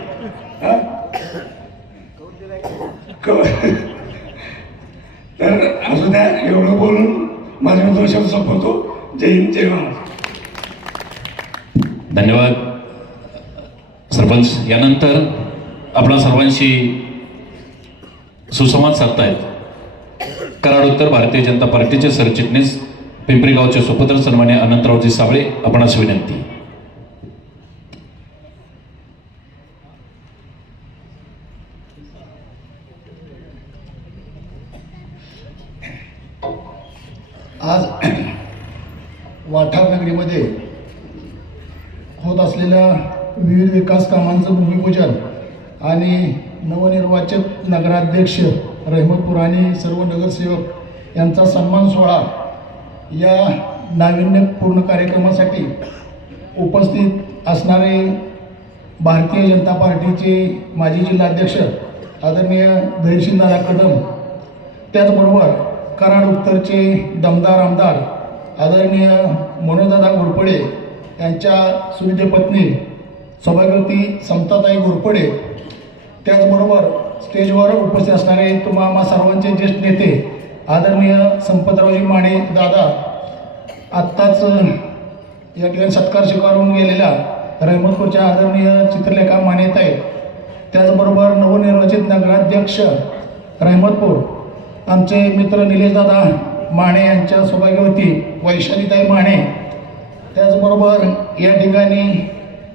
तर असू द्या, एवढं बोलून माझे 2 शब्द संपवतो. जय हिंद, जय महाराज. धन्यवाद सरपंच. यानंतर आपणा सर्वांशी सुसंवाद साधतायत कराड उत्तर भारतीय जनता पार्टीचे सरचिटणीस पिंपरी गावचे सुपुत्र सन्मान्य अनंतरावजी साबळे, आपणास विनंती. आज वाठार नगरीमध्ये होत असलेल्या विविध विकास कामांचं भूमिपूजन आणि नवनिर्वाचित नगराध्यक्ष रहमतपूर आणि सर्व नगरसेवक यांचा सन्मान सोहळा या नाविन्यपूर्ण कार्यक्रमासाठी उपस्थित असणारे भारतीय जनता पार्टीचे माजी जिल्हाध्यक्ष आदरणीय धैर्यशीलदादा कदम, त्याचबरोबर कराड उत्तरचे दमदार आमदार आदरणीय मनोजदादा घोरपडे यांच्या सुविद्य पत्नी सौभाग्यवती समताताई घोरपडे, त्याचबरोबर स्टेजवर उपस्थित असणारे तुम्हा सर्वांचे ज्येष्ठ नेते आदरणीय संपतरावजी माने दादा, आत्ताच या ठिकाणी सत्कार स्वीकारून गेलेल्या रहमतपूरच्या आदरणीय चित्रलेखा मानेताई, त्याचबरोबर नवनिर्वाचित नगराध्यक्ष रहमतपूर आमचे मित्र निलेशदादा माने यांच्या सौभाग्यवती वैशालीताई माने, त्याचबरोबर या ठिकाणी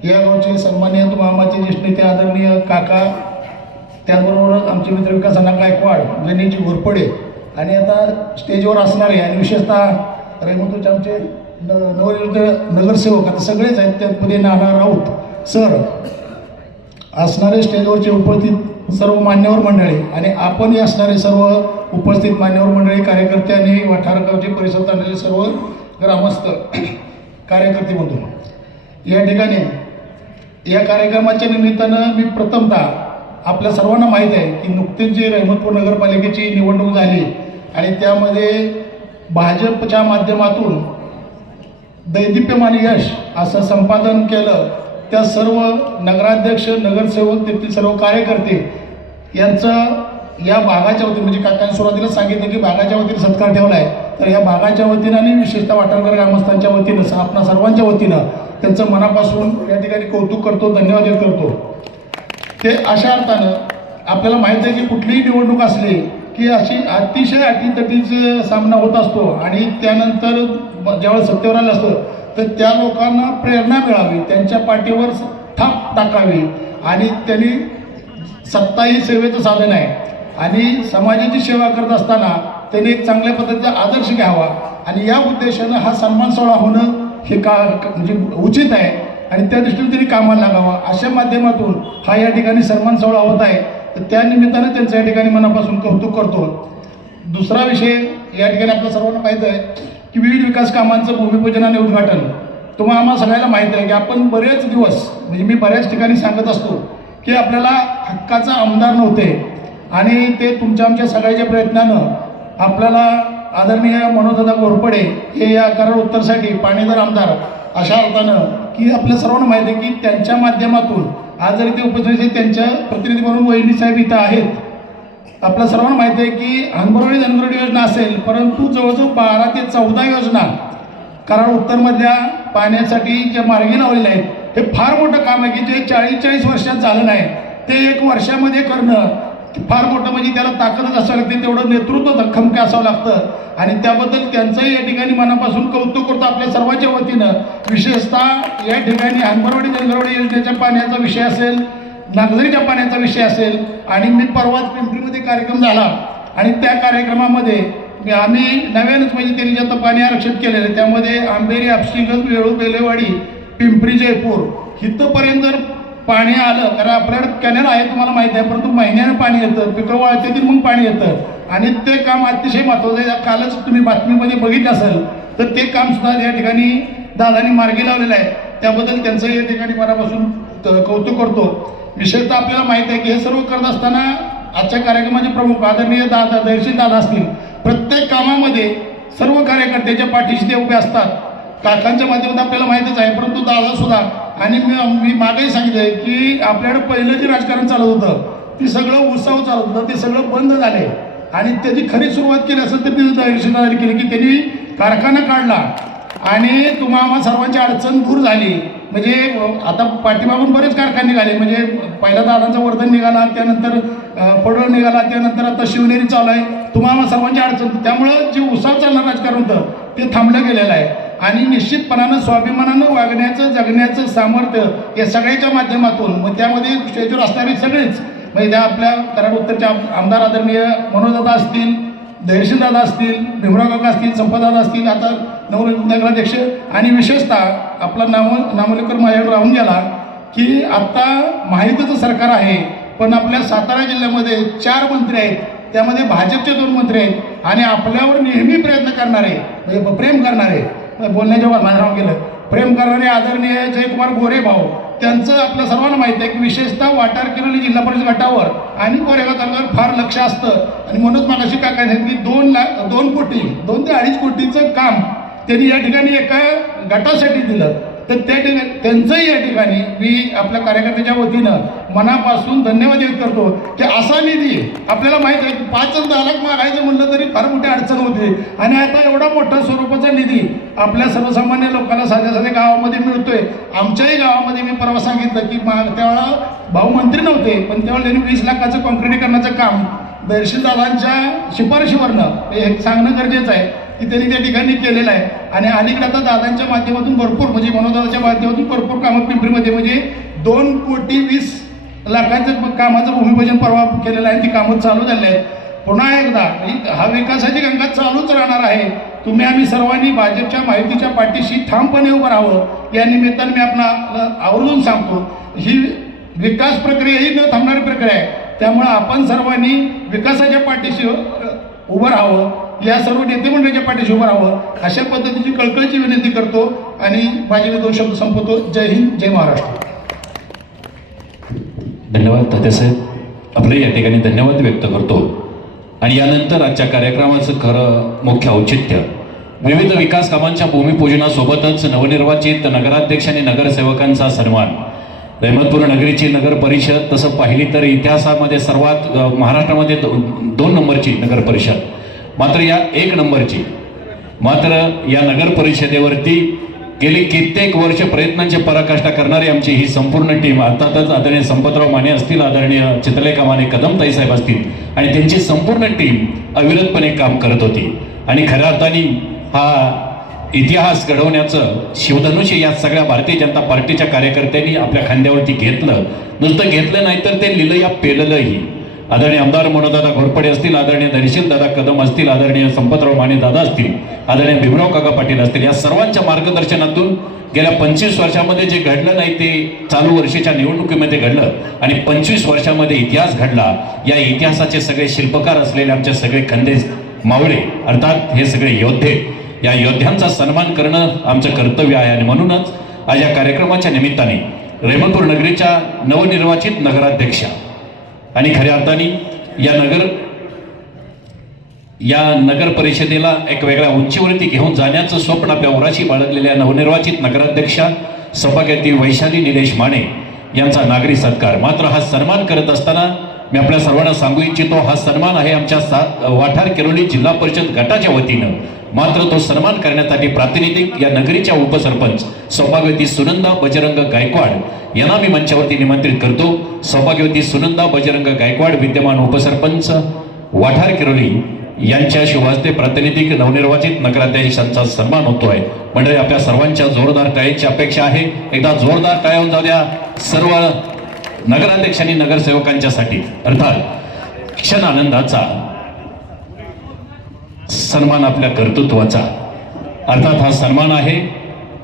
या गावचे सन्माननीय मामाचे ज्येष्ठ नेते आदरणीय काका, त्याचबरोबर आमचे मित्र विकास अण्णा गायकवाड, गणेशजी घोरपडे आणि आता स्टेजवर असणारे आणि विशेषतः रेहमतपूरचे आमचे नवनिर्मित नगरसेवक आता सगळेच आहेत, त्यामध्ये नाना राऊत सर असणारे स्टेजवरचे उपस्थित सर्व मान्यवर मंडळी आणि आपणही असणारे सर्व उपस्थित मान्यवर मंडळी, कार्यकर्ते आणि वाठारगावचे परिसरात आणलेले सर्व ग्रामस्थ कार्यकर्ते म्हणतो या ठिकाणी या कार्यक्रमाच्या निमित्तानं मी प्रथमतः आपल्या सर्वांना माहीत आहे की नुकतीच जी रेहमतपूर नगरपालिकेची निवडणूक झाली आणि त्यामध्ये भाजपच्या माध्यमातून दैदिप्यमान यश असं संपादन केलं. त्या सर्व नगराध्यक्ष, नगरसेवक, तेथील सर्व कार्यकर्ते यांचं या भागाच्या वतीने म्हणजे काकांनी सुरुवातीला सांगितलं की भागाच्या वतीने सत्कार ठेवला आहे, तर या भागाच्या वतीनं आणि विशेषतः वाठारकर ग्रामस्थांच्या वतीनं आपणा सर्वांच्या वतीनं त्यांचं मनापासून या ठिकाणी कौतुक करतो, धन्यवाद व्यक्त करतो. ते अशा अर्थानं आपल्याला माहीत आहे की कुठलीही निवडणूक असली की अशी अतिशय अटीतटीचा सामना होत असतो आणि त्यानंतर ज्यावेळेस सत्तेवर आलं असतं तर त्या लोकांना प्रेरणा मिळावी, त्यांच्या पाठीवर थाप टाकावी आणि त्यांनी सत्ता ही सेवेचं साधन आहे आणि समाजाची सेवा करत असताना त्यांनी एक चांगल्या पद्धतीचा आदर्श घ्यावा आणि या उद्देशानं हा सन्मान सोहळा होणं हे म्हणजे उचित आहे आणि त्या दृष्टीने त्यांनी कामाला लागावा. अशा माध्यमातून हा या ठिकाणी सन्मान सोहळा होत आहे, तर त्या निमित्तानं त्यांचं या ठिकाणी मनापासून कौतुक करतो. दुसरा विषय या ठिकाणी आपल्या सर्वांना माहीत आहे की विविध विकास कामांचं भूमिपूजन आणि उद्घाटन. तुम्हाला आम्हाला सगळ्यांना माहीत आहे की आपण बरेच दिवस म्हणजे मी बऱ्याच ठिकाणी सांगत असतो की आपल्याला हक्काचा आमदार नव्हते आणि ते तुमच्या आमच्या सगळ्याच्या प्रयत्नानं आपल्याला आदरणीय मनोजदादा घोरपडे हे या कराड उत्तरसाठी पाणीदार आमदार अशा अर्थानं की आपल्या सर्वांना माहिती आहे की त्यांच्या माध्यमातून आज जरी ते उपस्थित त्यांच्या प्रतिनिधी म्हणून वहिनी साहेब इथं आहेत. आपल्या सर्वांना माहिती आहे की हंबरवाडी धनगरवाडी योजना असेल, परंतु जवळजवळ 12 ते 14 योजना कराड उत्तरमधल्या पाण्यासाठी ज्या मार्गी लावलेल्या आहेत हे फार मोठं काम आहे की जे 40-40 वर्षात झालं नाही ते 1 वर्षामध्ये करणं फार मोठं म्हणजे त्याला ताकदच असावं लागते, तेवढं नेतृत्व खमके असावं लागतं आणि त्याबद्दल त्यांचंही या ठिकाणी मनापासून कौतुक करतो आपल्या सर्वांच्या वतीनं. विशेषतः या ठिकाणी हंबरवाडी धनगरवाडी योजनेच्या पाण्याचा विषय असेल, नागझरीच्या पाण्याचा विषय असेल आणि मी परवाच पिंपरीमध्ये कार्यक्रम झाला आणि त्या कार्यक्रमामध्ये आम्ही नव्यानंच म्हणजे त्यांनी जे आता पाणी आरक्षित केलेलं आहे त्यामध्ये आंबेरी, हापसिंगज, वेळू, बेलेवाडी, पिंपरी, जयपूर इथंपर्यंत जर पाणी आलं, कारण आपल्याकडे कॅनल आहे तुम्हाला माहिती आहे, परंतु महिन्यानं पाणी येतं, पिकं वाळतेतील मग पाणी येतं आणि ते काम अतिशय महत्त्वाचं आहे. कालच तुम्ही बातमीमध्ये बघितलं असेल तर ते काम सुद्धा या ठिकाणी दादांनी मार्गी लावलेलं आहे, त्याबद्दल त्यांचं या ठिकाणी मनापासून कौतुक करतो. विशेषतः आपल्याला माहिती आहे की हे सर्व करत असताना आजच्या कार्यक्रमाचे प्रमुख आदरणीय दादा दर्शील दादा असतील, प्रत्येक कामामध्ये सर्व कार्यकर्त्याच्या पाठीशी ते उभे असतात. काकांच्या माध्यमातून आपल्याला माहीतच आहे, परंतु दादा सुद्धा आणि मी मागेही सांगितलंय की आपल्याकडे पहिलं जे राजकारण चालत होतं ते सगळं उत्सव चालत होतं, ते सगळं बंद झाले आणि त्याची खरी सुरुवात केली असेल तर ती दर्शनदारी केली की त्यांनी कारखाना काढला आणि तुम्हाला सर्वांची अडचण दूर झाली. म्हणजे आता पाठीमागून बरेच कारखाने निघाले, म्हणजे पहिला दादांचा वर्धन निघाला, त्यानंतर पडवळ निघाला, त्यानंतर आता शिवनेरी चालू आहे. तुम्हाला सर्वांची अडचण, त्यामुळं जे उत्सव चालणार राजकारण होतं ते थांबलं गेलेलं आहे आणि निश्चितपणानं स्वाभिमानानं वागण्याचं, जगण्याचं सामर्थ्य या सगळ्याच्या माध्यमातून मग त्यामध्ये स्टेजवर असणारे सगळेच म्हणजे त्या आपल्या कराड उत्तरच्या आमदार आदरणीय मनोजदादा असतील, धैर्यशीलदादा असतील, भीमराव काका असतील, संपतदादा असतील, आता नगराध्यक्ष आणि विशेषतः आपला नामोल्लेखकर माझ्याकडे राहून गेला की आत्ता महायुतीचं सरकार आहे पण आपल्या सातारा जिल्ह्यामध्ये 4 मंत्री आहेत, त्यामध्ये भाजपचे 2 मंत्री आहेत आणि आपल्यावर नेहमी प्रयत्न करणारे म्हणजे प्रेम करणारे बोलण्याच्या माझं नाव गेलं प्रेम करणारे आदरणीय जयकुमार गोरे भाऊ, त्यांचं आपल्या सर्वांना माहिती आहे की विशेषतः वाटार किरोली जिल्हा परिषद गटावर आणि कोरेगाव तालुक्यावर फार लक्ष असतं आणि म्हणूनच मागाशी काय सांगितलं की 2 कोटी 2 ते 2.5 कोटीचं काम त्यांनी या ठिकाणी एका गटासाठी दिलं, तर त्या ठिकाणी त्यांचंही या ठिकाणी मी आपल्या कार्यकर्त्याच्या वतीनं मनापासून धन्यवाद व्यक्त करतो की असा निधी आपल्याला माहीत आहे की 5-10 लाख मागायचं म्हणलं तरी फार मोठी अडचण होती आणि आता एवढा मोठा स्वरूपाचा निधी आपल्या सर्वसामान्य लोकांना साध्या साध्या गावामध्ये मिळतोय. आमच्याही गावामध्ये मी परवा सांगितलं की त्यावेळेला भाऊ मंत्री नव्हते पण त्यावेळेला त्यांनी 20 लाखाचं कॉन्क्रिटीकरणाचं काम दर्शीलदादांच्या शिफारशीवरनं हे सांगणं गरजेचं आहे की त्यांनी त्या ठिकाणी केलेलं आहे आणि अलीकडे आता दादांच्या माध्यमातून भरपूर म्हणजे मनोजदादाच्या माध्यमातून भरपूर कामं पिंपरीमध्ये म्हणजे 2 कोटी 20 लाखाचं कामाचं भूमिपूजन परवा केलेलं आहे, ती कामं चालू झाली आहेत. पुन्हा एकदा हा विकासाची गंगा चालूच राहणार आहे. तुम्ही आम्ही सर्वांनी भाजपच्या माहितीच्या पाठीशी ठामपणे उभं राहावं या निमित्ताने मी आपणाला आवर्जून सांगतो. ही विकास प्रक्रिया ही न थांबणारी प्रक्रिया आहे. त्यामुळे आपण सर्वांनी विकासाच्या पाठीशी उभं राहावं, या सर्व नेते मंडळाच्या पाठीशी उभं राहावं अशा पद्धतीची कळकळीची विनंती करतो आणि माझे 2 शब्द संपवतो. जय हिंद, जय महाराष्ट्र. धन्यवाद तात्यासाहेब, आपले या ठिकाणी धन्यवाद व्यक्त करतो. आणि यानंतर आजच्या कार्यक्रमाचं खरं मुख्य औचित्य विविध विकास कामांच्या भूमिपूजनासोबतच नवनिर्वाचित नगराध्यक्ष आणि नगरसेवकांचा सन्मान. रहमतपूर नगरीची नगर परिषद तसं पाहिली तर इतिहासामध्ये सर्वात महाराष्ट्रामध्ये 2 नंबरची नगर परिषद, मात्र या 1 नंबरची मात्र या नगर परिषदेवरती गेली कित्येक वर्ष प्रयत्नांची पराकाष्ठा करणारी आमची ही संपूर्ण टीम, अर्थातच आदरणीय संपतराव माने असतील, आदरणीय चित्रलेखा माने कदमताई साहेब असतील आणि त्यांची संपूर्ण टीम अविरतपणे काम करत होती. आणि खऱ्या अर्थाने हा इतिहास घडवण्याचं शिवधनुष्य या सगळ्या भारतीय जनता पार्टीच्या कार्यकर्त्यांनी आपल्या खांद्यावरती घेतलं. नुसतं घेतलं नाही तर ते लिहिलं या पेललंही. आदरणीय आमदार मनोदादा घोरपडे असतील, आदरणीय धैर्यशील दादा कदम असतील, आदरणीय संपतराव माने दादा असतील, आदरणीय भीमराव काका पाटील असतील, या सर्वांच्या मार्गदर्शनातून गेल्या 25 वर्षामध्ये जे घडलं नाही ते चालू वर्षाच्या निवडणुकीमध्ये घडलं आणि 25 वर्षामध्ये इतिहास घडला. या इतिहासाचे सगळे शिल्पकार असलेले आमचे सगळे खंदेश मावळे अर्थात हे सगळे योद्धे, या योद्ध्यांचा सन्मान करणं आमचं कर्तव्य आहे. आणि म्हणूनच आज या कार्यक्रमाच्या निमित्ताने रहमतपूर नगरीच्या नवनिर्वाचित नगराध्यक्ष आणि खऱ्या अर्थाने या नगर परिषदेला एक वेगळ्या उंचीवरती घेऊन जाण्याचं स्वप्न आपल्या उराशी बाळगलेल्या नवनिर्वाचित नगराध्यक्षा सौभाग्यवती वैशाली निलेश माने यांचा नागरी सत्कार. मात्र हा सन्मान करत असताना मी आपल्या सर्वांना सांगू इच्छितो, हा सन्मान आहे आमच्या वाठार केरोली जिल्हा परिषद गटाच्या वतीनं. मात्र तो सन्मान करण्यासाठी प्रातिनिधिक या नगरीच्या उपसरपंच सौभाग्यवती सुनंदा बजरंग गायकवाड यांना मी मंचावरती निमंत्रित करतो. सौभाग्यवती सुनंदा बजरंग गायकवाड विद्यमान उपसरपंच वाठार केरोली यांच्या शुभ हस्ते प्रातिनिधिक नवनिर्वाचित नगराध्यक्षांचा सन्मान होतोय. मंडळी, आपल्या सर्वांच्या जोरदार टाळ्यांची अपेक्षा आहे. एकदा जोरदार टाळ्या होऊन जाऊ द्या सर्व नगराध्यक्ष आणि नगरसेवकांच्यासाठी. अर्थात क्षण आनंदाचा सन्मान आपल्या कर्तृत्वाचा, अर्थात हा सन्मान आहे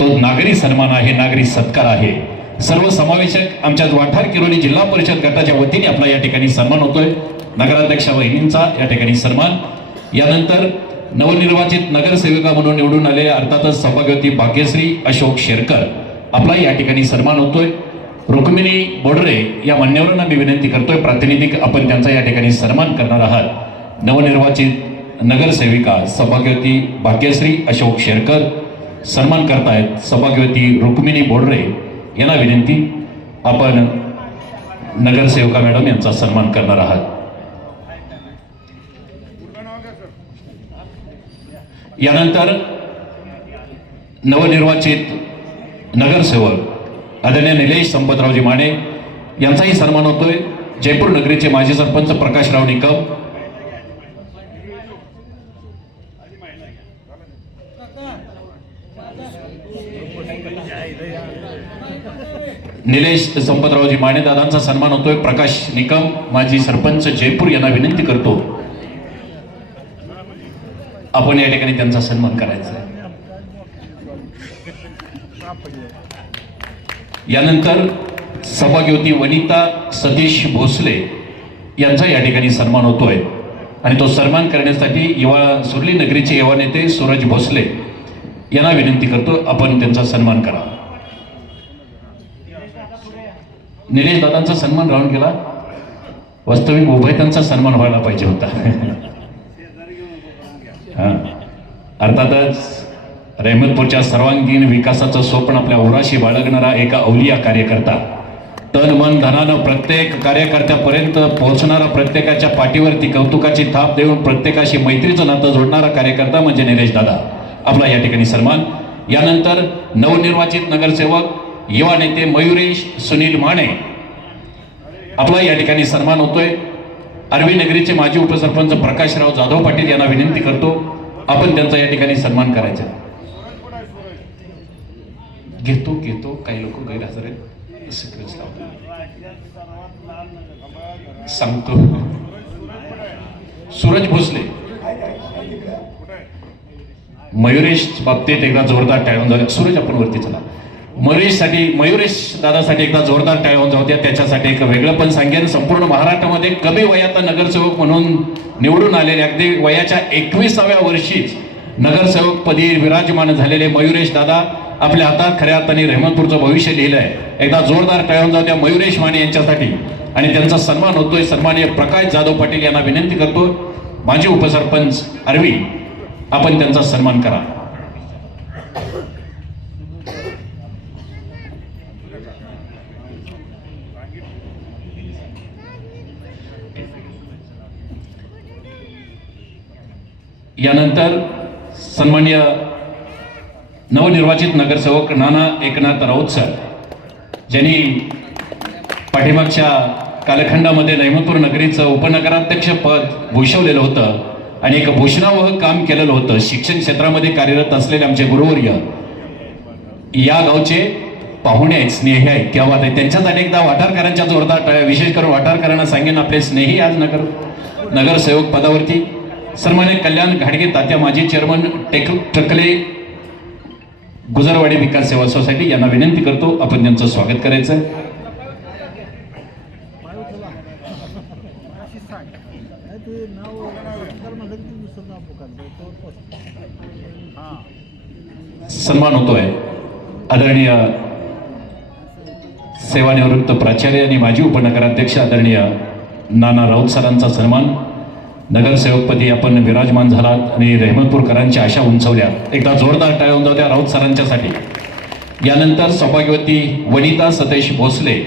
तो नागरी सन्मान आहे, नागरी सत्कार आहे. सर्वसमावेशक आमच्या वाठार केरोली जिल्हा परिषद गटाच्या वतीने आपला या ठिकाणी सन्मान होतोय. नगराध्यक्ष वहिनींचा या ठिकाणी सन्मान. यानंतर नवनिर्वाचित नगरसेविका म्हणून निवडून आले अर्थातच सौभाग्यवती भाग्यश्री अशोक शेरकर आपला या ठिकाणी सन्मान होतोय. रुक्मिणी बोडरे या मान्यवरांना मी विनंती करतोय, प्रातिनिधिक आपण त्यांचा या ठिकाणी सन्मान करणार आहात. नवनिर्वाचित नगरसेविका सौभाग्यवती भाग्यश्री अशोक शेरकर सन्मान करतायत. सौभाग्यवती रुक्मिणी बोडरे यांना विनंती, आपण नगरसेविका मॅडम यांचा सन्मान करणार आहात. यानंतर नवनिर्वाचित नगरसेवक आदरणीय निलेश संपतरावजी माने यांचाही सन्मान होतोय. जयपूर नगरीचे माजी सरपंच प्रकाशराव निकम, निलेश संपतरावजी माने दादांचा सन्मान होतोय. प्रकाश निकम माजी सरपंच जयपूर यांना विनंती करतो आपण या ठिकाणी त्यांचा सन्मान करायचा. यानंतर सौभाग्यवती वनिता सतीश भोसले यांचा या ठिकाणी सन्मान होतोय आणि तो सन्मान करण्यासाठी सुरली नगरीचे युवा नेते सूरज भोसले यांना विनंती करतो आपण त्यांचा सन्मान करा. निलेश दादांचा सन्मान राहून गेला, वास्तविक उभयतांचा सन्मान व्हायला पाहिजे होता. अर्थातच रहमतपूरच्या सर्वांगीण विकासाचं स्वप्न आपल्या उराशी बाळगणारा एका अवलिया कार्यकर्ता, तन मन धनानं प्रत्येक कार्यकर्त्यापर्यंत पोहोचणारा, प्रत्येकाच्या पाठीवरती कौतुकाची थाप देऊन प्रत्येकाशी मैत्रीचं नातं जोडणारा कार्यकर्ता म्हणजे निलेश दादा, आपला या ठिकाणी सन्मान. यानंतर नवनिर्वाचित नगरसेवक युवा नेते मयुरेश सुनील माने आपला या ठिकाणी सन्मान होतोय. आर्वी नगरीचे माजी उपसरपंच प्रकाशराव जाधव पाटील यांना विनंती करतो आपण त्यांचा या ठिकाणी सन्मान करायचा. घेतो काही लोक गैरहजर आहेत सांगतो. सूरज भोसले. मयुरेश बाबतीत एकदा जोरदार टाळ्या जाऊ द्या. सूरज आपण वरती चला. मयुरेश दादासाठी एकदा जोरदार टाळ्या जाऊ द्या. त्याच्यासाठी एक वेगळं पण सांगेन, संपूर्ण महाराष्ट्रामध्ये कमी वयात नगरसेवक म्हणून निवडून आलेले, अगदी वयाच्या 21व्या वर्षीच नगरसेवक पदी विराजमान झालेले मयुरेश दादा आपल्या हातात खऱ्या अर्थाने रहमतपूरचं भविष्य लिहिलंय. एकदा जोरदार टाळ्या जाऊ द्या मयुरेश माने यांच्यासाठी. आणि त्यांचा सन्मान होतोय. सन्माननीय प्रकाश जाधव पाटील यांना विनंती करतो, माजी उपसरपंच आर्वी, आपण त्यांचा सन्मान करा. यानंतर सन्माननीय नवनिर्वाचित नगरसेवक नाना एकनाथ राऊत सर, ज्यांनी पाठीमागच्या कालखंडामध्ये रहमतपूर नगरीचं उपनगराध्यक्ष पद भूषवलेलं होतं आणि एक भूषणावह काम केलेलं होतं. शिक्षण क्षेत्रामध्ये कार्यरत असलेले आमचे गुरुवर्य या गावचे पाहुणे आहेत, स्नेही आहेत. क्या बात आहे. त्यांच्यासाठी एकदा वाठारकरांच्या जोरदार टाळ्या. विशेष करून वाठारकरांना सांगेन, आपले स्नेही आज नगरसेवक पदावरती. सन्मान्य कल्याण घाडगे तात्या, माजी चेअरमन टकले गुजरवाडी विकास सेवा सोसायटी, यांना विनंती करतो आपण त्यांचं स्वागत करायचं. सन्मान होतोय आदरणीय सेवानिवृत्त प्राचार्य आणि माजी उपनगराध्यक्ष आदरणीय नाना राऊत सरांचा सन्मान. नगरसेवकपदी आपण विराजमान झालात आणि रहमतपूरकरांच्या आशा उंचवल्या. एकदा जोरदार टाळ्या जाऊ द्या राऊत सरांच्यासाठी. यानंतर सौभाग्यवती वनिता सतेश भोसले,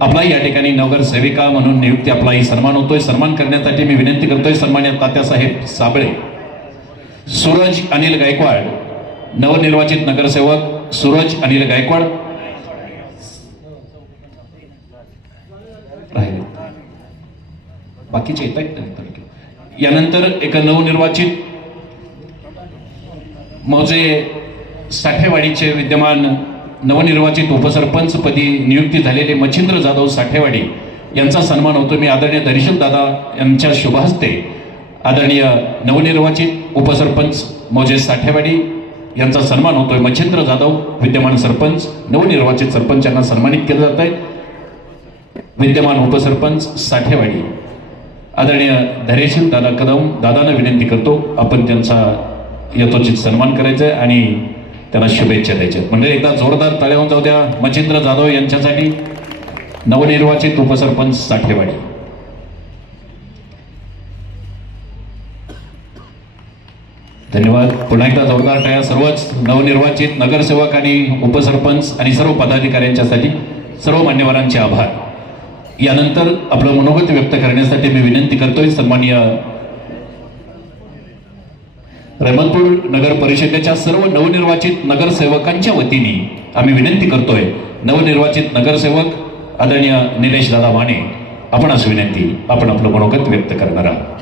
आपला या ठिकाणी नगरसेविका म्हणून नियुक्ती, आपलाही सन्मान होतोय. सन्मान करण्यासाठी मी विनंती करतोय सन्मान्य तात्यासाहेब साबळे. सूरज अनिल गायकवाड, नवनिर्वाचित नगरसेवक सूरज अनिल गायकवाड राहिले, बाकीचे येत आहेत. यानंतर एक नवनिर्वाचित मौजे साठेवाडीचे विद्यमान नवनिर्वाचित उपसरपंचपदी नियुक्ती झालेले मच्छिंद्र जाधव साठेवाडी यांचा सन्मान होतो. मी आदरणीय दर्शन दादा यांच्या शुभहस्ते आदरणीय नवनिर्वाचित उपसरपंच मौजे साठेवाडी यांचा सन्मान होतोय. मच्छिंद्र जाधव विद्यमान सरपंच, नवनिर्वाचित सरपंच यांना सन्मानित केलं जात आहे. विद्यमान उपसरपंच साठेवाडी आदरणीय धैर्यशील दादा कदम दादांना विनंती करतो आपण त्यांचा यथोचित सन्मान करायचा आहे आणि त्यांना शुभेच्छा द्यायच्या. म्हणजे एकदा जोरदार टाळ्या जाऊ द्या मच्छिंद्र जाधव यांच्यासाठी, नवनिर्वाचित उपसरपंच साठेवाडी. धन्यवाद. पुन्हा एकदा जोरदार टाळ्या सर्वच नवनिर्वाचित नगरसेवक आणि उपसरपंच आणि सर्व पदाधिकाऱ्यांच्यासाठी. सर्व मान्यवरांचे आभार. यानंतर आपलं मनोगत व्यक्त करण्यासाठी मी विनंती करतोय सन्माननीय रहमतपूर नगर परिषदेच्या सर्व नवनिर्वाचित नगरसेवकांच्या वतीने आम्ही विनंती करतोय, नवनिर्वाचित नगरसेवक आदरणीय निलेश दादा माने, आपणास विनंती, आपण आपलं मनोगत व्यक्त करणार आहात.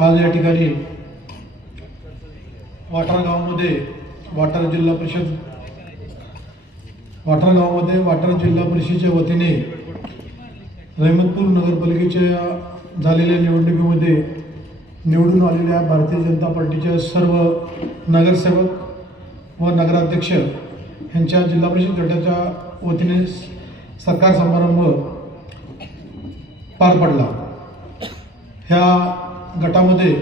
आज या ठिकाणी वाठार गावामध्ये वाठार जिल्हा परिषदेच्या वतीने रहमतपूर नगरपालिकेच्या झालेल्या निवडणुकीमध्ये निवडून आलेल्या भारतीय जनता पार्टीच्या सर्व नगरसेवक व नगराध्यक्ष यांच्या जिल्हा परिषद गटाच्या वतीने सत्कार समारंभ पार पडला. ह्या गटामध्ये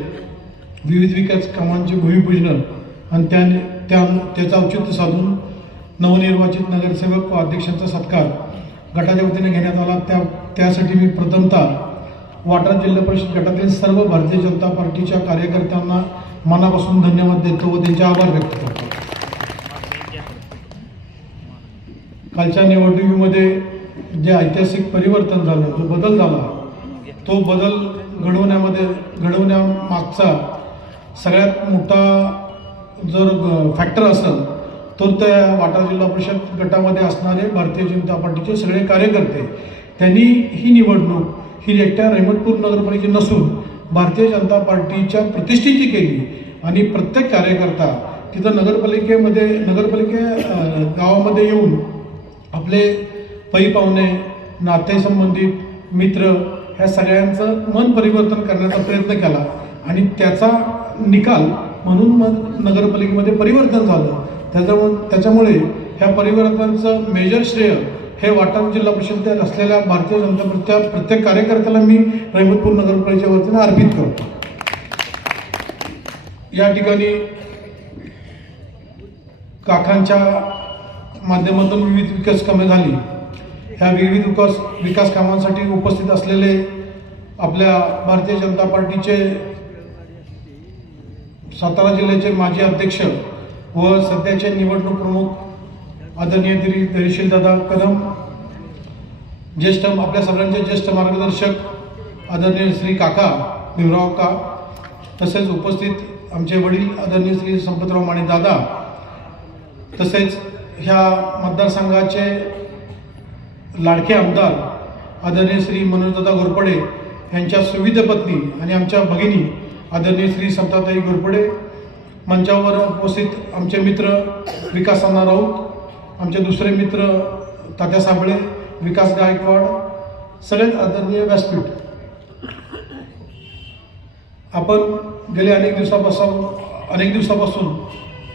विविध विकास कामांचे भूमिपूजन आणि त्याचं औचित्य साधून नवनिर्वाचित नगरसेवक व अध्यक्षांचा सत्कार गटाच्या वतीने घेण्यात आला. त्यासाठी मी प्रथमतः वाठार जिल्हा परिषद गटातील सर्व भारतीय जनता पार्टीच्या कार्यकर्त्यांना मनापासून धन्यवाद देतो व त्यांचे आभार व्यक्त करतो. कालच्या निवडणुकीमध्ये जे ऐतिहासिक परिवर्तन झालं, जो बदल झाला, तो बदल घडवण्यामागचा सगळ्यात मोठा जर फॅक्टर असेल तर त्या वाठार जिल्हा परिषद गटामध्ये असणारे भारतीय जनता पार्टीचे सगळे कार्यकर्ते, त्यांनी ही निवडणूक ही एकट्या रहमतपूर नगरपालिकेची नसून भारतीय जनता पार्टीच्या प्रतिष्ठेची केली आणि प्रत्येक कार्यकर्ता तिथं गावामध्ये येऊन आपले पै पाहुणे, नातेसंबंधित, मित्र ह्या सगळ्यांचं मन परिवर्तन करण्याचा प्रयत्न केला आणि त्याचा निकाल म्हणून मग नगरपालिकेमध्ये परिवर्तन झालं. त्याच्यामुळे ह्या परिवर्तनाचं मेजर श्रेय हे वाटार जिल्हा परिषदेत असलेल्या भारतीय जनता पार्टीच्या प्रत्येक कार्यकर्त्याला मी रहिमतपूर नगरपालिकेच्या वतीनं अर्पित करतो. या ठिकाणी काकांच्या माध्यमातून विविध विकास कामे झाली. ह्या विविध विकास कामांसाठी उपस्थित असलेले आपल्या भारतीय जनता पार्टीचे सातारा जिल्ह्याचे माजी अध्यक्ष व सध्याचे निवडणूक प्रमुख आदरणीय धैर्यशील दादा कदम, ज्येष्ठ आपल्या सगळ्यांचे ज्येष्ठ मार्गदर्शक आदरणीय श्री काका भीमराव का, तसेच उपस्थित आमचे वडील आदरणीय श्री संपतराव माने दादा, तसेच ह्या मतदारसंघाचे लाडके आमदार आदरणीय श्री मनोजदादा घोरपडे यांच्या सुविध पत्नी आणि आमच्या भगिनी आदरणीय श्री समताताई घोरपडे, मंचावर उपस्थित आमचे मित्र विकास अण्णा राऊत, आमचे दुसरे मित्र तात्या साबळे, विकास गायकवाड, सगळेच आदरणीय व्यासपीठ. आपण गेले अनेक दिवसापासून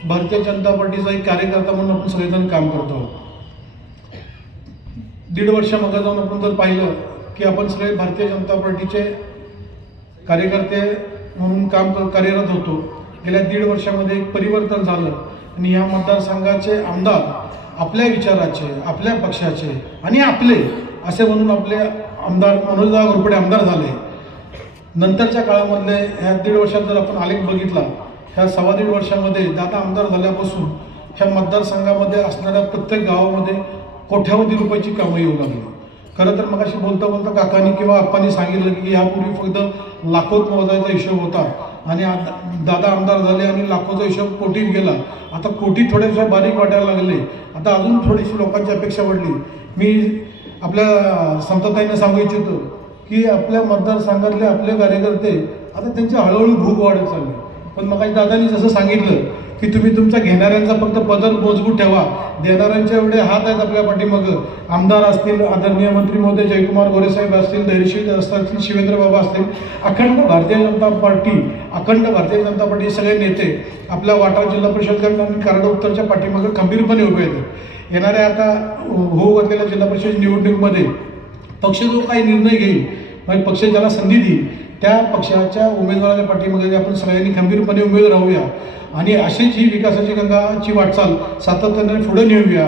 भारतीय जनता पार्टीचा एक कार्यकर्ता म्हणून आपण सगळेजण काम करतो. 1.5 वर्ष मागे जाऊन आपण जर पाहिलं की आपण सगळे भारतीय जनता पार्टीचे कार्यकर्ते म्हणून कार्यरत होतो. गेल्या 1.5 वर्षामध्ये एक परिवर्तन झालं आणि या मतदारसंघाचे आमदार आपल्या विचाराचे, आपल्या पक्षाचे आणि आपले असे म्हणून आपले आमदार मनोजदादा घोरपडे आमदार झाले. नंतरच्या काळामधले ह्या 1.5 वर्षात जर आपण आलेख बघितला, ह्या 1.25 वर्षामध्ये दादा आमदार झाल्यापासून ह्या मतदारसंघामध्ये असणाऱ्या प्रत्येक गावामध्ये कोट्यावधी रुपयाची कामं येऊ लागली. खरं तर मगाशी बोलता काकांनी किंवा आप्पांनी सांगितलं की यापूर्वी फक्त लाखोत मोजायचा हिशोब होता आणि दादा आमदार झाले आणि लाखोचा हिशोब कोटीत गेला. आता कोटी थोडेसे बारीक वाटायला लागले. आता अजून थोडीशी लोकांची अपेक्षा वाढली. मी आपल्या समताताईंना सांगू इच्छितो की आपल्या मतदारसंघातले आपले कार्यकर्ते आता त्यांची हळूहळू भूक वाढत चालली. पण मग दादांनी जसं सांगितलं की तुम्ही तुमच्या घेणाऱ्यांचा फक्त पदर मजबूत ठेवा, देणाऱ्यांच्या एवढे हात आहेत आपल्या पाठीमागं. आमदार असतील, आदरणीय मंत्री महोदय जयकुमार गोरेसाहेब असतील, धैर्यशील असतील, शिवेंद्र बाबा असतील, अखंड भारतीय जनता पार्टी सगळे नेते आपल्या वाटार जिल्हा परिषद आणि कराड उत्तरच्या पाठीमागं खंबीरपणे उभे आहेत. येणाऱ्या आता होऊ घातलेल्या जिल्हा परिषद निवडणुकीमध्ये पक्ष जो काही निर्णय घेईल, म्हणजे पक्ष ज्याला संधी देईल त्या पक्षाच्या उमेदवाराच्या पाठीमागे आपण सगळ्यांनी खंबीरपणे उभे राहूया आणि अशीच ही विकासाची गंगाची वाटचाल सातत्याने पुढे नेऊया.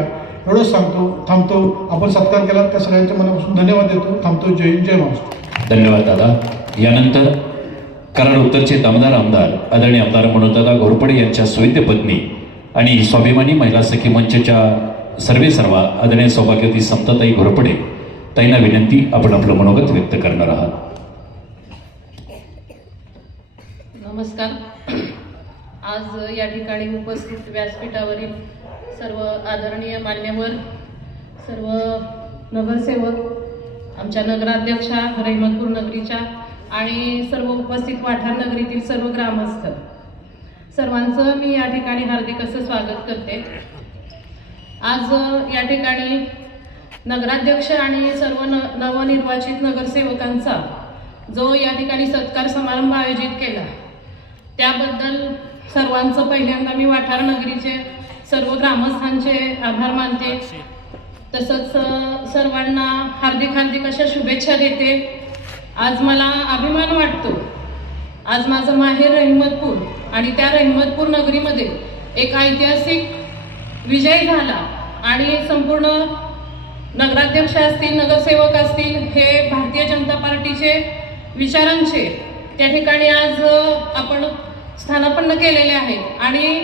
एवढंच सांगतो, थांबतो. आपण सत्कार केला त्या सगळ्यांच्या मनापासून धन्यवाद देतो. थांबतो. जय हिंद, जय महाराष्ट्र. धन्यवाद दादा. यानंतर कराड उत्तरचे दमदार आमदार आदरणीय आमदार मनोजदादा घोरपडे यांच्या सुविद्य पत्नी आणि स्वाभिमानी महिला सखी मंचच्या सर्वेसर्वा आदरणीय सौभाग्यवती समताताई घोरपडे ताईंना विनंती, आपण आपलं मनोगत व्यक्त करणार आहात. नमस्कार. आज या ठिकाणी उपस्थित व्यासपीठावरील सर्व आदरणीय मान्यवर, सर्व नगरसेवक, आमच्या नगराध्यक्षा रहिमतपूर नगरीच्या आणि सर्व उपस्थित वाठार नगरीतील सर्व ग्रामस्थ, सर्वांचं मी या ठिकाणी हार्दिक असं स्वागत करते. आज या ठिकाणी नगराध्यक्ष आणि सर्व नवनिर्वाचित नगरसेवकांचा जो या ठिकाणी सत्कार समारंभ आयोजित केला त्याबद्दल सर्वांचं पहिल्यांदा मी वाठार नगरीचे सर्व ग्रामस्थांचे आभार मानते. तसंच सर्वांना हार्दिक अशा शुभेच्छा देते. आज मला अभिमान वाटतो, आज माझं माहेर रहिमतपूर आणि त्या रहिमतपूर नगरीमध्ये एक ऐतिहासिक विजय झाला आणि संपूर्ण नगराध्यक्ष असतील, नगरसेवक असतील, हे भारतीय जनता पार्टीचे विचारांचे त्या ठिकाणी आज आपण स्थानापन्न केलेले आहे आणि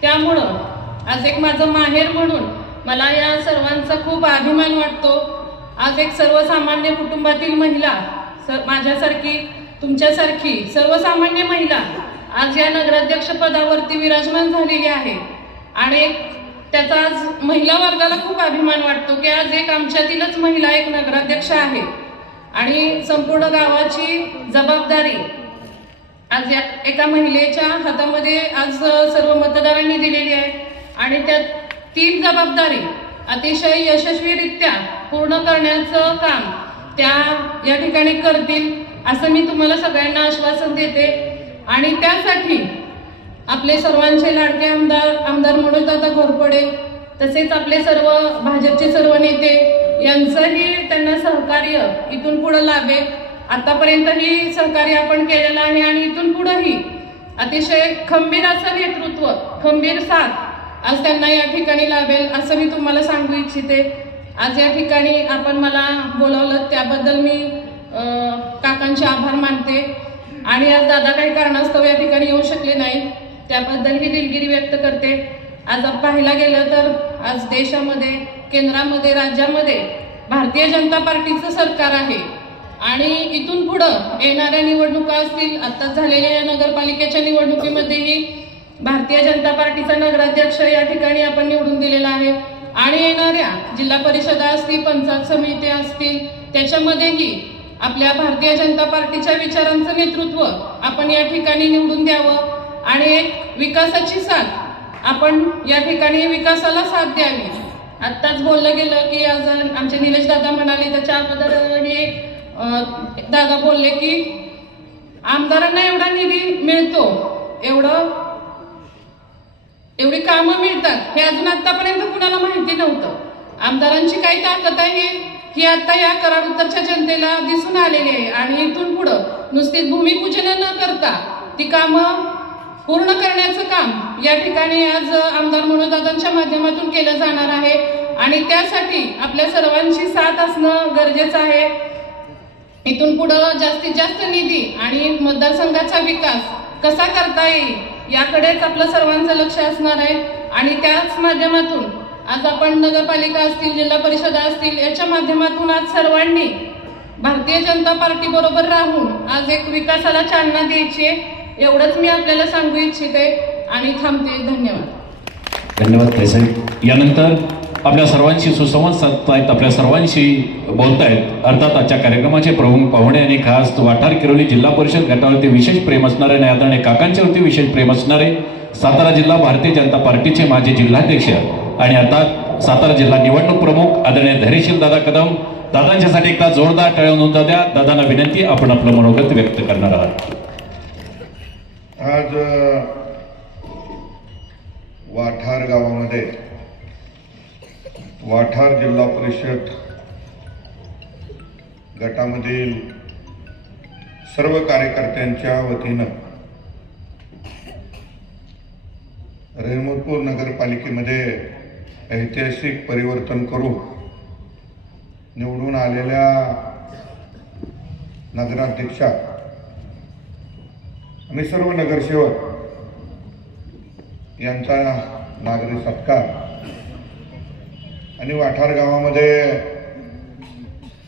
त्यामुळं आज एक माझं माहेर म्हणून मला या सर्वांचा खूप अभिमान वाटतो. आज एक सर्वसामान्य कुटुंबातील महिला, माझ्यासारखी, तुमच्यासारखी सर्वसामान्य महिला आज या नगराध्यक्ष पदावरती विराजमान झालेली आहे आणि त्याचा आज महिला वर्गाला खूप अभिमान वाटतो की आज एक आमच्यातीलच महिला एक नगराध्यक्ष आहे आणि संपूर्ण गावाची जबाबदारी आज एका महिलेच्या हातामध्ये आज सर्व मतदारांनी दिलेली आहे आणि त्या 3 जबाबदारी अतिशय यशस्वीरित्या पूर्ण करण्याचं काम त्या या ठिकाणी करतील असं मी तुम्हाला सगळ्यांना आश्वासन देते। आणि त्यासाठी आपले सर्वांचे लाडके आमदार मनोजदादा घोरपडे तसेच आपले सर्व भाजपचे सर्व नेते यांचंही त्यांना सहकार्य इथून पुढे लाभेल। आतापर्यंतही सहकार्य आपण केलेलं आहे आणि इथून पुढेही अतिशय खंबीर असं नेतृत्व, खंबीर साथ आज त्यांना या ठिकाणी लाभेल असं मी तुम्हाला सांगू इच्छिते। आज या ठिकाणी आपण मला बोलावलं त्याबद्दल मी काकांचे आभार मानते आणि आज दादा काही कारणास्तव या ठिकाणी येऊ शकले नाही त्याबद्दलही दिलगिरी व्यक्त करते। आज पाहायला गेलं तर आज देशामध्ये, केंद्रामध्ये, राज्यामध्ये भारतीय जनता पार्टीचं सरकार आहे आणि इथून पुढं येणाऱ्या निवडणुका असतील, आत्ताच झालेल्या नगरपालिकेच्या निवडणुकीमध्येही भारतीय जनता पार्टीचा नगराध्यक्ष या ठिकाणी आपण निवडून दिलेला आहे आणि येणाऱ्या जिल्हा परिषदा असतील, पंचायत समिती असतील त्याच्यामध्येही आपल्या भारतीय जनता पार्टीच्या विचारांचं नेतृत्व आपण या ठिकाणी निवडून द्यावं आणि एक विकासाची साथ आपण या ठिकाणी विकासाला साथ द्यावी। आत्ताच बोललं गेलं की आज आमचे निलेश दादा म्हणाले त्याच्या अगोदर हे दादा बोलले की आमदारांना एवढा निधी मिळतो, एवढी कामं मिळतात हे अजून आतापर्यंत कुणाला माहिती नव्हतं। आमदारांची काय ताकद आहे ही आता या कराड उत्तरच्या जनतेला दिसून आलेली आहे आणि इथून पुढं नुसतीच भूमिपूजन न करता ती कामं पूर्ण करण्याचं काम या ठिकाणी आज आमदार मनोजदादांच्या माध्यमातून केलं जाणार आहे आणि त्यासाठी आपल्या सर्वांची साथ असणं गरजेचं आहे। इथून पुढं जास्तीत जास्त निधी आणि मतदारसंघाचा विकास कसा करता येईल याकडेच आपलं सर्वांचं लक्ष असणार आहे आणि त्याच माध्यमातून आज आपण नगरपालिका असतील, जिल्हा परिषदा असतील याच्या माध्यमातून आज सर्वांनी भारतीय जनता पार्टी बरोबर राहून आज एक विकासाला चालना द्यायची आहे एवढंच मी आपल्याला सांगू इच्छिते आणि थांबते। धन्यवाद। धन्यवाद ताईसाहेब। यानंतर आपल्या सर्वांशी सुसंवाद साधतायत, आपल्या सर्वांशी बोलतायत अर्थात आजच्या कार्यक्रमाचे प्रमुख पाहुणे आणि खास वाठार किरोली जिल्हा परिषद गटावरती विशेष प्रेम असणारे आणि आदरणीय काकांच्यावरती विशेष प्रेम असणारे सातारा जिल्हा भारतीय जनता पार्टीचे माजी जिल्हाध्यक्ष आणि आता सातारा जिल्हा निवडणूक प्रमुख आदरणीय धैर्यशील दादा कदम। दादांच्यासाठी एकदा जोरदार टाळ्या नोंदवा द्या। दादांना विनंती, आपण आपलं मनोगत व्यक्त करणार आहात। आज वाठार गावामध्ये वाठार जिल्हा परिषद गटामधील सर्व कार्यकर्त्यांच्या वतीनं रेहमतपूर नगरपालिकेमध्ये ऐतिहासिक परिवर्तन करून निवडून आलेल्या नगराध्यक्षा आणि सर्व नगरसेवक यांचा नागरी सत्कार आणि वाठार गावामध्ये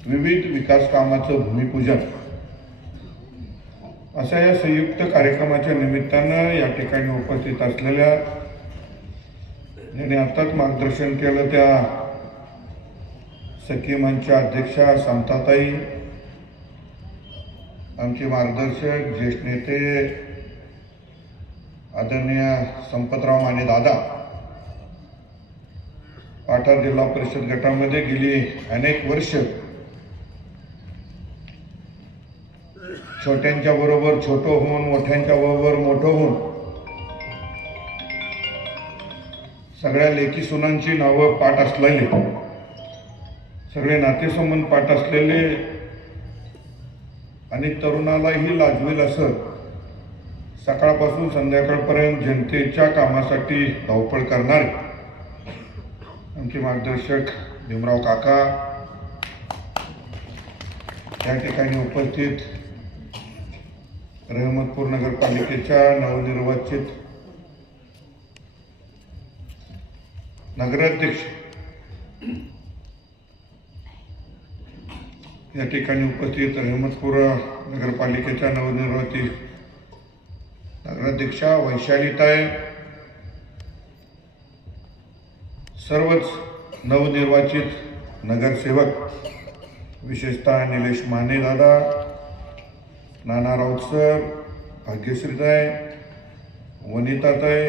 विविध विकास कामाचं भूमिपूजन अशा या संयुक्त कार्यक्रमाच्या निमित्तानं या ठिकाणी उपस्थित असलेल्या ज्यांनी आताच मार्गदर्शन केलं त्या सखी मंचच्या अध्यक्षा समताताई, आमचे मार्गदर्शक ज्येष्ठ नेते आदरणीय संपतराव माने दादा, वाठार जिल्हा परिषद गटामध्ये गेली अनेक वर्ष छोट्यांच्या बरोबर छोटं होऊन, मोठ्यांच्या बरोबर मोठं होऊन सगळ्या लेकी सुनांची नावं पाठ असलेले, सगळे नातेसंबंध पाठ असलेले आणि तरुणालाही लाजवेल असं सकाळपासून संध्याकाळपर्यंत जनतेच्या कामासाठी धावपळ करणारे आमचे मार्गदर्शक भीमराव काका, या ठिकाणी उपस्थित रेहमतपूर नगरपालिकेच्या नवनिर्वाचित नगराध्यक्ष, या ठिकाणी उपस्थित रेहमतपूर नगरपालिकेच्या नवनिर्वाचित नगराध्यक्षा वैशालीताई, सर्वच नवनिर्वाचित नगरसेवक विशेषतः निलेश माने दादा, नाना राऊत सर, भाग्यश्रीताई, वनिताताई,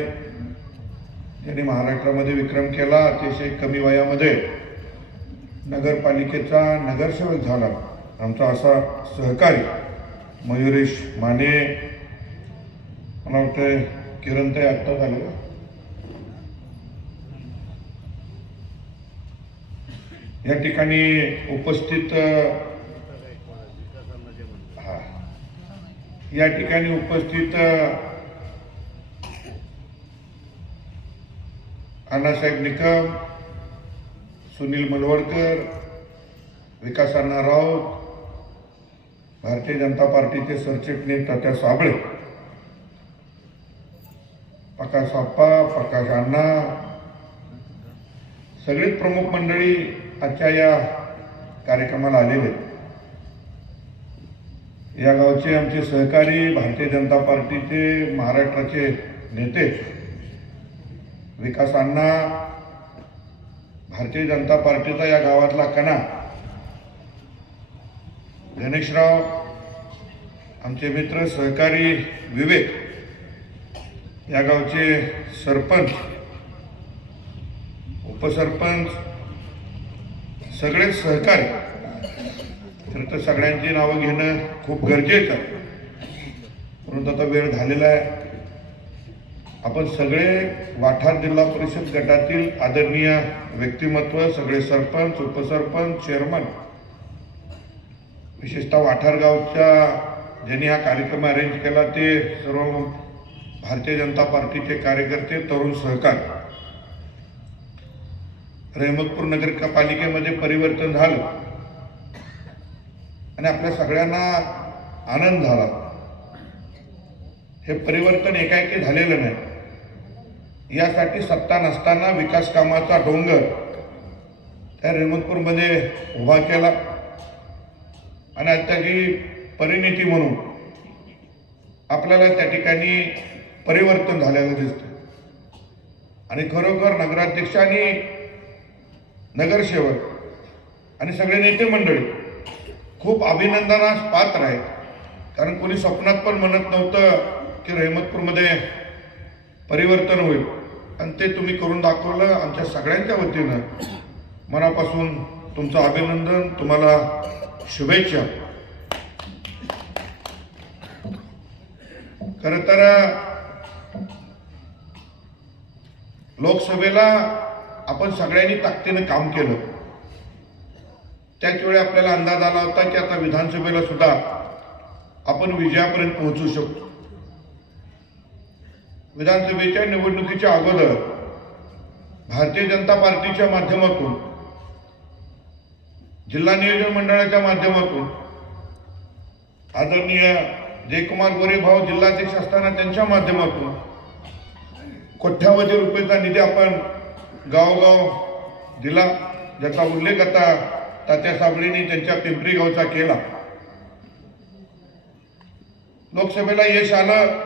ज्यांनी महाराष्ट्रामध्ये विक्रम केला, अतिशय कमी वयामध्ये नगरपालिकेचा नगरसेवक झाला, आमचा असा सहकारी मयुरेश माने, मला वाटतं किरणताई आत्ता झालं का, या ठिकाणी उपस्थित अण्णासाहेब निकम, सुनील मलवडकर, विकास अण्णा राऊत, भारतीय जनता पार्टीचे सरचिटणीस तात्या साबळे, प्रकाश आप्पा, प्रकाश अण्णा, सगळीच प्रमुख मंडळी आजच्या या कार्यक्रमाला आलेले. या गावचे आमचे सहकारी, भारतीय जनता पार्टीचे महाराष्ट्राचे नेते विकास अण्णा, भारतीय जनता पार्टीचा या गावातला कणा गणेशराव, आमचे मित्र सहकारी विवेक, या गावचे सरपंच, उपसरपंच, सगळेच सहकारी. तर तर सगळ्यांची नावं घेणं खूप गरजेचं आहे, परंतु आता वेळ झालेला आहे. आपण सगळे वाठार जिल्हा परिषद गटातील आदरणीय व्यक्तिमत्व, सगळे सरपंच, उपसरपंच, चेअरमन, विशेषतः वाठार गावच्या ज्यांनी हा कार्यक्रम अरेंज केला ते सर्व भारतीय जनता पार्टीचे कार्यकर्ते, तरुण सहकारी. रहमतपूर नगरपालिकेमध्ये परिवर्तन झालं आणि आपल्या सगळ्यांना आनंद झाला. हे परिवर्तन एकाएकी झालेलं नाही. यासाठी सत्ता नसताना विकास कामाचा डोंगर त्या रहमतपूरमध्ये उभा केला आणि आज त्याची परिणिती म्हणून आपल्याला त्या ठिकाणी परिवर्तन झालेलं दिसतं. आणि खरोखर नगराध्यक्ष आणि नगरसेवक आणि सगळे नेते मंडळी खूप अभिनंदनास पात्र आहेत. कारण कोणी स्वप्नात पण म्हणत नव्हतं की रहमतपूरमध्ये परिवर्तन होईल, आणि ते तुम्ही करून दाखवलं. आमच्या सगळ्यांच्या वतीनं मनापासून तुमचं अभिनंदन, तुम्हाला शुभेच्छा. खरं तर लोकसभेला आपण सगळ्यांनी ताकदीनं काम केलं. त्याच वेळी आपल्याला अंदाज आला होता की आता विधानसभेला सुद्धा आपण विजयापर्यंत पोहोचू शकतो. विधानसभेच्या निवडणुकीच्या अगोदर भारतीय जनता पार्टीच्या माध्यमातून, जिल्हा नियोजन मंडळाच्या माध्यमातून आदरणीय जयकुमार गोरे भाऊ जिल्हाध्यक्ष असताना त्यांच्या माध्यमातून कोट्यावधी रुपयाचा निधी आपण गावोगाव दिला, ज्याचा उल्लेख आता तात्या साबळेंनी त्यांच्या पिंपरी गावचा केला. लोकसभेला यश आलं.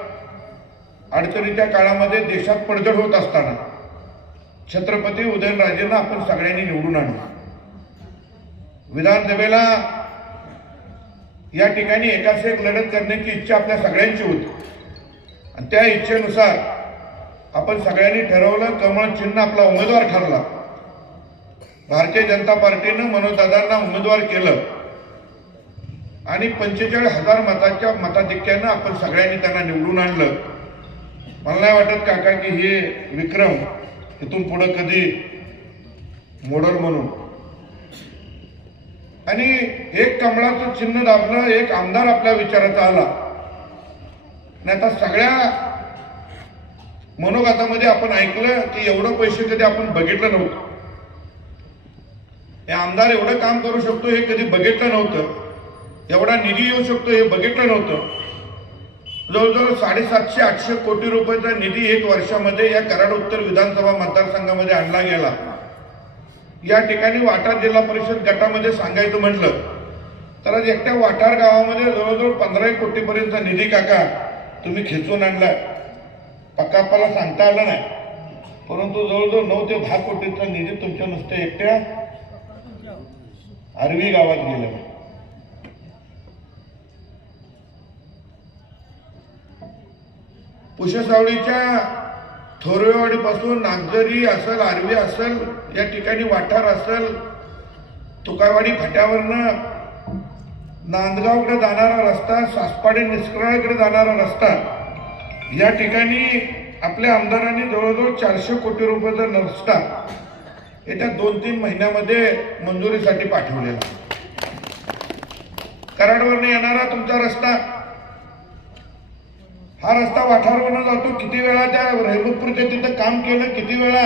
अडचणीच्या काळामध्ये देशात पडझड होत असताना छत्रपती उदयनराजेंना आपण सगळ्यांनी निवडून आणलं. विधानसभेला या ठिकाणी एकाच एक लढत करण्याची इच्छा आपल्या सगळ्यांची होती, आणि त्या इच्छेनुसार आपण सगळ्यांनी ठरवलं. कमळ चिन्ह आपला उमेदवार ठरला. भारतीय जनता पार्टीनं मनोजदादांना उमेदवार केलं आणि 45,000 मताच्या मताधिक्यानं आपण सगळ्यांनी त्यांना निवडून आणलं. मला नाही वाटत काका की हे विक्रम इथून पुढे कधी मोडल म्हणून. आणि एक कमळाचं चिन्ह दाबलं, एक आमदार आपल्या विचाराचा आला. आणि आता सगळ्या मनोगतामध्ये आपण ऐकलं की एवढं पैसे कधी आपण बघितलं नव्हतं. हे आमदार एवढं काम करू शकतो हे कधी बघितलं नव्हतं. एवढा निधी येऊ शकतो हे बघितलं नव्हतं. जवळजवळ 750-800 कोटी रुपयाचा निधी 1 वर्षामध्ये या कराड उत्तर विधानसभा मतदारसंघामध्ये आणला गेला. या ठिकाणी वाठार जिल्हा परिषद गटामध्ये सांगायचं म्हटलं तर आज एकट्या वाठार गावामध्ये जवळजवळ 15 कोटीपर्यंतचा निधी काका तुम्ही खेचून आणलाय. पक्कापाला सांगता आलं नाही, परंतु जवळजवळ 9 ते 10 कोटीचा निधी तुमच्या नुसत्या एकट्या आरवी गावात गेला. उशसावळीच्या थोरवेवाडीपासून नागझरी असेल, आर्वी असेल, या ठिकाणी वाठार असेल, तुकावाडी फाट्यावरनं नांदगावकडे जाणारा रस्ता, सासपाडी निष्कळाकडे जाणारा रस्ता, या ठिकाणी आपल्या आमदारांनी जवळजवळ 400 कोटी रुपयाचा रस्ता येत्या 2-3 महिन्यामध्ये मंजुरीसाठी पाठवलेला. कराडवरनं येणारा तुमचा रस्ता, हा रस्ता वाठारवरनं जातो. किती वेळा त्या रहमतपूरच्या तिथं काम केलं, किती वेळा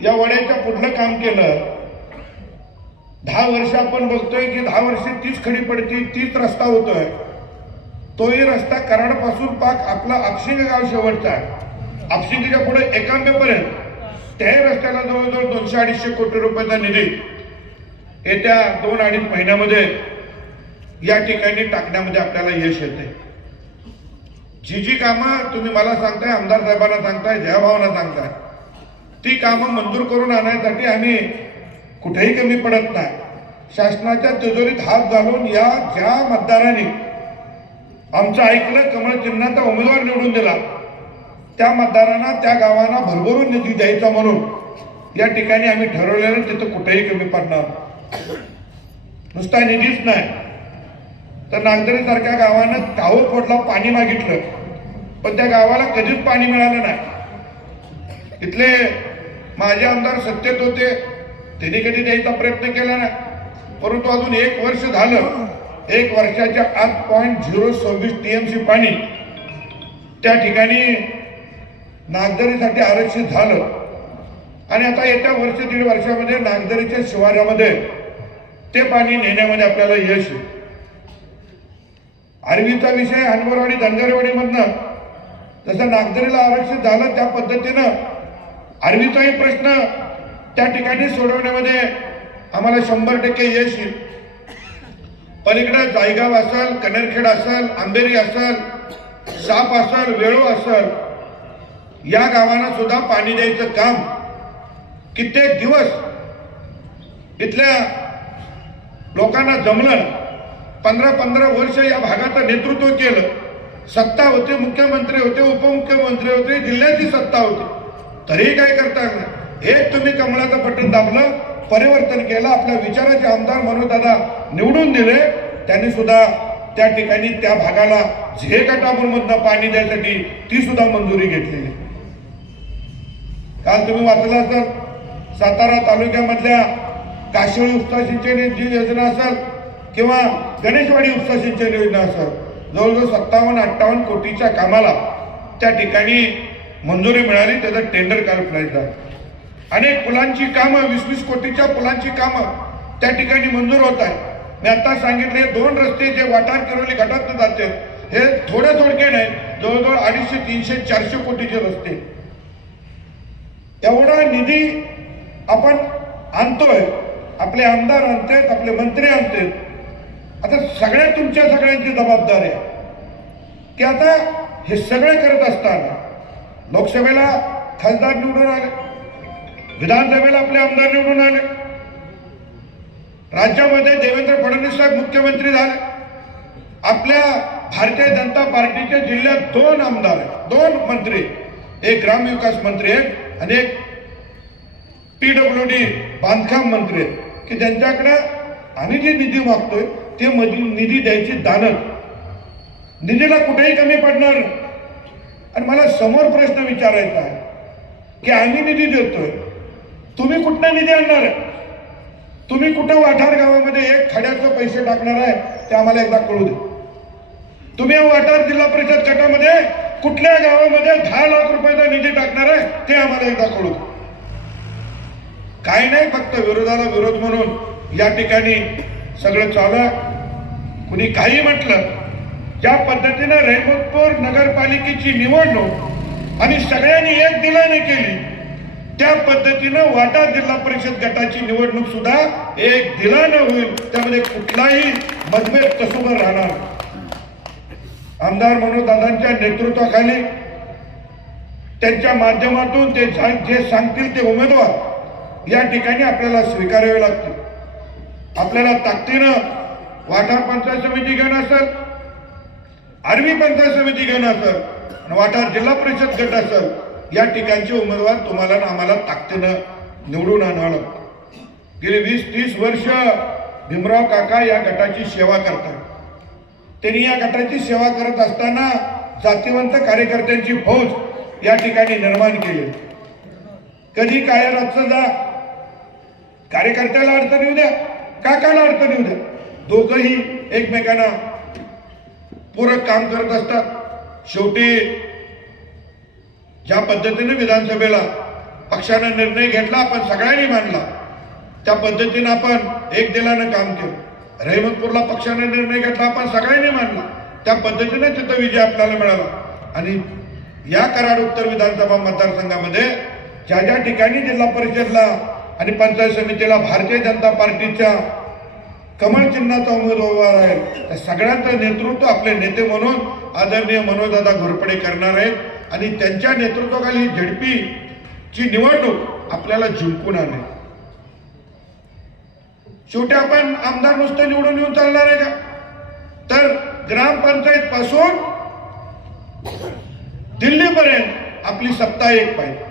या वड्याच्या पुढलं काम केलं. 10 वर्ष आपण बघतोय की 10 वर्ष तीच खडी पडती, तीच रस्ता होतोय. तोही रस्ता कराडपासून पाक आपला आपशिंग गाव शेवटचा आहे, आपशिंगीच्या पुढे एकांबेपर्यंत त्याही रस्त्याला जवळजवळ 200-250 कोटी रुपयाचा निधी येत्या 2-2.5 महिन्यामध्ये या ठिकाणी टाकण्यामध्ये आपल्याला यश येते. जी कामं तुम्ही मला सांगताय, आमदार साहेबांना सांगताय, जयाभावांना सांगताय, ती कामं मंजूर करून आणण्यासाठी आम्ही कुठेही कमी पडत नाही. शासनाच्या तिजोरीत हात घालून या ज्या मतदारांनी आमचं ऐकलं, कमळ चिन्हाचा उमेदवार निवडून दिला, त्या मतदारांना, त्या गावांना भरभरून निधी द्यायचा म्हणून या ठिकाणी आम्ही ठरवलेलं. तिथं कुठेही कमी पडणार. नुसता निधीच नाही तर नागझरी सारख्या गावानं गाव फोडला, पाणी मागितलं, पण त्या गावाला कधीच पाणी मिळालं नाही. इथले माझे आमदार सत्तेत होते, त्यांनी कधी द्यायचा प्रयत्न केला नाही. परंतु अजून 1 वर्ष झालं, 1 वर्षाच्या आत 0.026 TMC पाणी त्या ठिकाणी नागझरीसाठी आरक्षित झालं. आणि आता येत्या 1-1.5 वर्षामध्ये नागझरीच्या शिवारामध्ये ते पाणी नेण्यामध्ये आपल्याला यश येईल. आर्वीचा विषय हनवरवाडी धनगरवाडीमधनं जसं नागझरीला आरक्षित झालं, त्या पद्धतीनं आर्वीचाही प्रश्न त्या ठिकाणी सोडवण्यामध्ये आम्हाला 100% यश येईल. पलीकडे जायगाव असेल, कनेरखेड असेल, आंबेरी असेल, साप असेल, वेळो असेल, या गावांना सुद्धा पाणी द्यायचं काम कित्येक दिवस इथल्या लोकांना जमलं. 15 वर्ष या भागाचं नेतृत्व केलं. सत्ता होती, मुख्यमंत्री होते, उपमुख्यमंत्री होते, जिल्ह्याची सत्ता होती, तरीही काय करता आलं नाही. हे तुम्ही कमळाचं बटन दाबलं, परिवर्तन केलं, आपल्या विचाराचे आमदार मनोजदादा निवडून दिले. त्यांनी सुद्धा त्या ठिकाणी त्या भागाला झेकाटापूरमधनं पाणी द्यायसाठी ती सुद्धा मंजुरी घेतलेली. काल तुम्ही वाचला तर सातारा तालुक्यामधल्या काशिवळी उपसा सिंचन जी योजना असेल किंवा गणेशवाडी उपसा सिंचन योजना असेल, जवळजवळ 57-58 कोटीच्या कामाला त्या ठिकाणी मंजुरी मिळाली. त्याचं टेंडर काल फ्लाईट झालं. अनेक पुलांची कामं, 20-20 कोटीच्या पुलांची कामं त्या ठिकाणी मंजूर होत आहे. मी आता सांगितले 2 रस्ते जे वाटार किरोली गटातून जाते, हे थोडके नाही, जवळजवळ 250, 300, 400 कोटीचे रस्ते. एवढा निधी आपण आणतोय, आपले आमदार आणतात, आपले मंत्री आणतात. आता तुमच्या सगळ्यांची जबाबदारी आहे की आता हे सगळे करत असताना लोकसभेला खासदार निवडून आले, विधानसभेला आपले आमदार निवडून आले, राज्यामध्ये देवेंद्र फडणवीस साहेब मुख्यमंत्री झाले, आपल्या भारतीय जनता पार्टीच्या जिल्ह्यात 2 आमदार, 2 मंत्री, एक ग्रामविकास मंत्री आहेत आणि एक PWD बांधकाम मंत्री आहेत, की ज्यांच्याकडे आम्ही जे निधी मागतोय ते निधी द्यायची दानत. निधीला कुठेही कमी पडणार. आणि मला समोर प्रश्न विचारायचा आहे की आम्ही निधी देतोय, तुम्ही कुठला निधी आणणार आहे? तुम्ही कुठं वाठार गावामध्ये 1 खड्याचे पैसे टाकणार आहे ते आम्हाला एकदा कळू दे. तुम्ही वाठार जिल्हा परिषद गटामध्ये कुठल्या गावामध्ये 10 लाख रुपयाचा निधी टाकणार आहे ते आम्हाला एकदा कळू दे. काही नाही, फक्त विरोधाला विरोध म्हणून या ठिकाणी सगळं चालू आहे. कुणी काही म्हटलं, ज्या पद्धतीनं रहमतपूर नगरपालिकेची निवडणूक आणि सगळ्यांनी एक दिलाने केली, त्या पद्धतीनं वाटार जिल्हा परिषद गटाची निवडणूक सुद्धा एक दिलानं होईल. त्यामध्ये कुठलाही मतभेद तसोबर राहणार. आमदार मनोजदादांच्या नेतृत्वाखाली त्यांच्या माध्यमातून ते जे सांगतील ते उमेदवार या ठिकाणी आपल्याला स्वीकारावे लागतील. आपल्याला ताकदीनं वाठार पंचायत समिती घेणं असेल, आर्वी पंचायत समिती घेणं असेल, आणि वाटार जिल्हा परिषद गट असेल, या ठिकाणचे उमेदवार तुम्हाला आणि आम्हाला ताकदीनं निवडून आणावं लागतं. गेली 20-30 वर्ष भीमराव काका या गटाची सेवा करतात. त्यांनी या गटाची सेवा करत असताना जातीवंत कार्यकर्त्यांची फौज या ठिकाणी निर्माण केली. कधी काय रातचं जा, कार्यकर्त्याला अडचण येऊ द्या, काकाला अडचण येऊ द्या, दोघंही एकमेकांना पूरक काम करत असतात. शेवटी ज्या पद्धतीने विधानसभेला पक्षानं निर्णय घेतला, आपण सगळ्यांनी मानला, त्या पद्धतीनं आपण एक दिलानं काम केलं. रहमतपूरला पक्षाने निर्णय घेतला, आपण सगळ्यांनी मानला, त्या पद्धतीने तिथं विजय आपल्याला मिळाला. आणि या कराड उत्तर विधानसभा मतदारसंघामध्ये ज्या ज्या ठिकाणी जिल्हा परिषदला आणि पंचायत समितीला भारतीय जनता पार्टीच्या कमळ चिन्हाचा उमेदवार आहे, त्या सगळ्यांचं नेतृत्व आपले नेते म्हणून आदरणीय मनोजदादा घोरपडे करणार आहेत आणि त्यांच्या नेतृत्वाखाली ही झेडपीची निवडणूक आपल्याला जिंकून आणेल. शेवटी आपण आमदार नुसतं निवडून येऊन चालणार आहे का? तर ग्रामपंचायत पासून दिल्लीपर्यंत आपली सत्ता एक पाहिजे,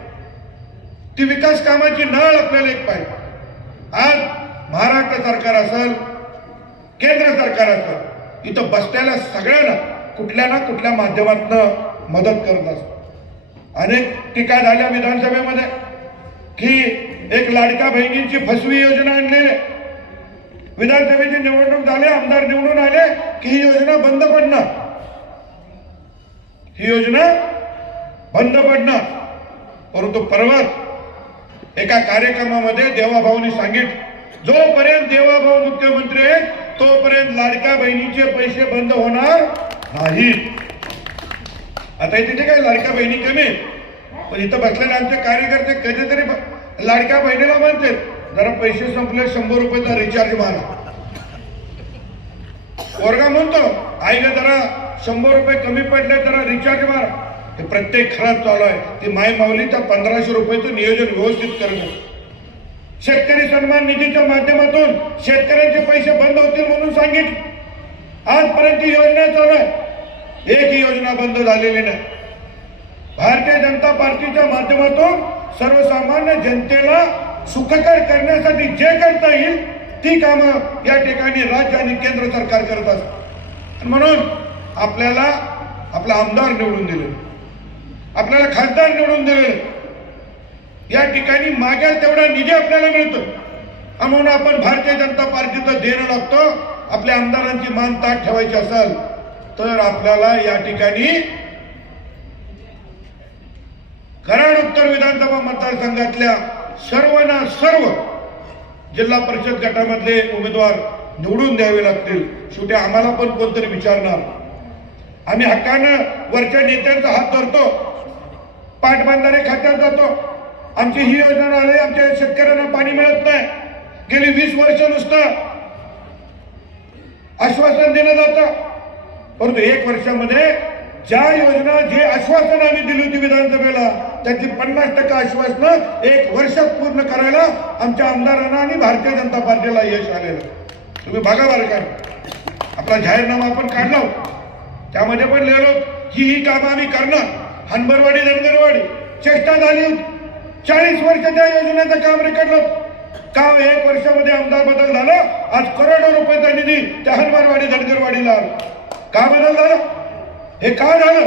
ती विकास कामाची नाळ आपल्याला एक पाहिजे. आज महाराष्ट्र सरकार असेल, केंद्र सरकार असेल, इथं बसलेल्या सगळ्यांना कुठल्या ना कुठल्या माध्यमातून मदत करत असत. अनेक टीका झाल्या विधानसभेमध्ये की एक लाडक्या बहिणींची फसवी योजना आणलेली. विधानसभेची निवडणूक झाली, आमदार निवडून आले की ही योजना बंद पडणार, ही योजना बंद पडणार. परंतु परवाच एका कार्यक्रमामध्ये देवाभाऊनी सांगितलं, जोपर्यंत देवाभाऊ मुख्यमंत्री आहेत तोपर्यंत लाडक्या बहिणीचे पैसे बंद होणार नाहीत. आता इथे काय लाडक्या बहिणी कमी, पण इथं बसलेले आमचे कार्यकर्ते कधीतरी लाडक्या बहिणीला म्हणते, जरा पैसे संपले, 100 रुपयाचा रिचार्ज मारा. वर्गा म्हणतो, आई ग जरा 100 रुपये कमी पडले, जरा रिचार्ज मारा. हे प्रत्येक खराब चालू आहे. ती माय माऊली त्या 1500 रुपयाचं नियोजन व्यवस्थित करणं. शेतकरी सन्मान निधीच्या माध्यमातून शेतकऱ्यांचे पैसे बंद होतील म्हणून सांगितलं. आजपर्यंत ही योजना चालू आहे, एकही योजना बंद झालेली नाही. भारतीय जनता पार्टीच्या माध्यमातून सर्वसामान्य जनतेला सुखकर करण्यासाठी जे करता येईल ती कामं या ठिकाणी राज्य आणि केंद्र सरकार करत असतात. म्हणून आपल्याला आपला आमदार निवडून दिले, आपल्याला खासदार निवडून दिले, या ठिकाणी मागेल तेवढा निधी आपल्याला मिळतो. म्हणून आपण भारतीय जनता पार्टीचं देणं लागतो. आपल्या आमदारांची मान ताट ठेवायची असेल तर आपल्याला या ठिकाणी कराड उत्तर विधानसभा मतदारसंघातल्या सर्वांना सर्व जिल्हा परिषद गटामधले उमेदवार निवडून द्यावे लागतील. शेवटी आम्हाला पण कोणतरी विचारणार. आम्ही हक्कानं वरच्या नेत्यांचा हात धरतो, पाटबंधारे खात्यात जातो. आमची ही योजना आली, आमच्या शेतकऱ्यांना पाणी मिळत नाही. गेली 20 वर्ष नुसतं आश्वासन दिलं जातं, परंतु 1 वर्षामध्ये ज्या योजना जे आश्वासन आम्ही दिली होती विधानसभेला त्याची 50% आश्वासनं 1 वर्षात पूर्ण करायला आमच्या आमदारांना आणि भारतीय जनता पार्टीला यश आलेलं. तुम्ही बघा बरं का, आपला जाहीरनामा आपण काढला, त्यामध्ये पण लिहिलो ही कामं आम्ही करणार. हनबरवाडी धनगरवाडी चेष्टा झाली, 40 वर्ष त्या योजनेचं काम रेकॉर्डलं. का 1 वर्षामध्ये आमदार बदल झाला, आज करोडो रुपयाचा निधी त्या हनबरवाडी धनगरवाडीला आला. का बदल झाला, हे का झालं,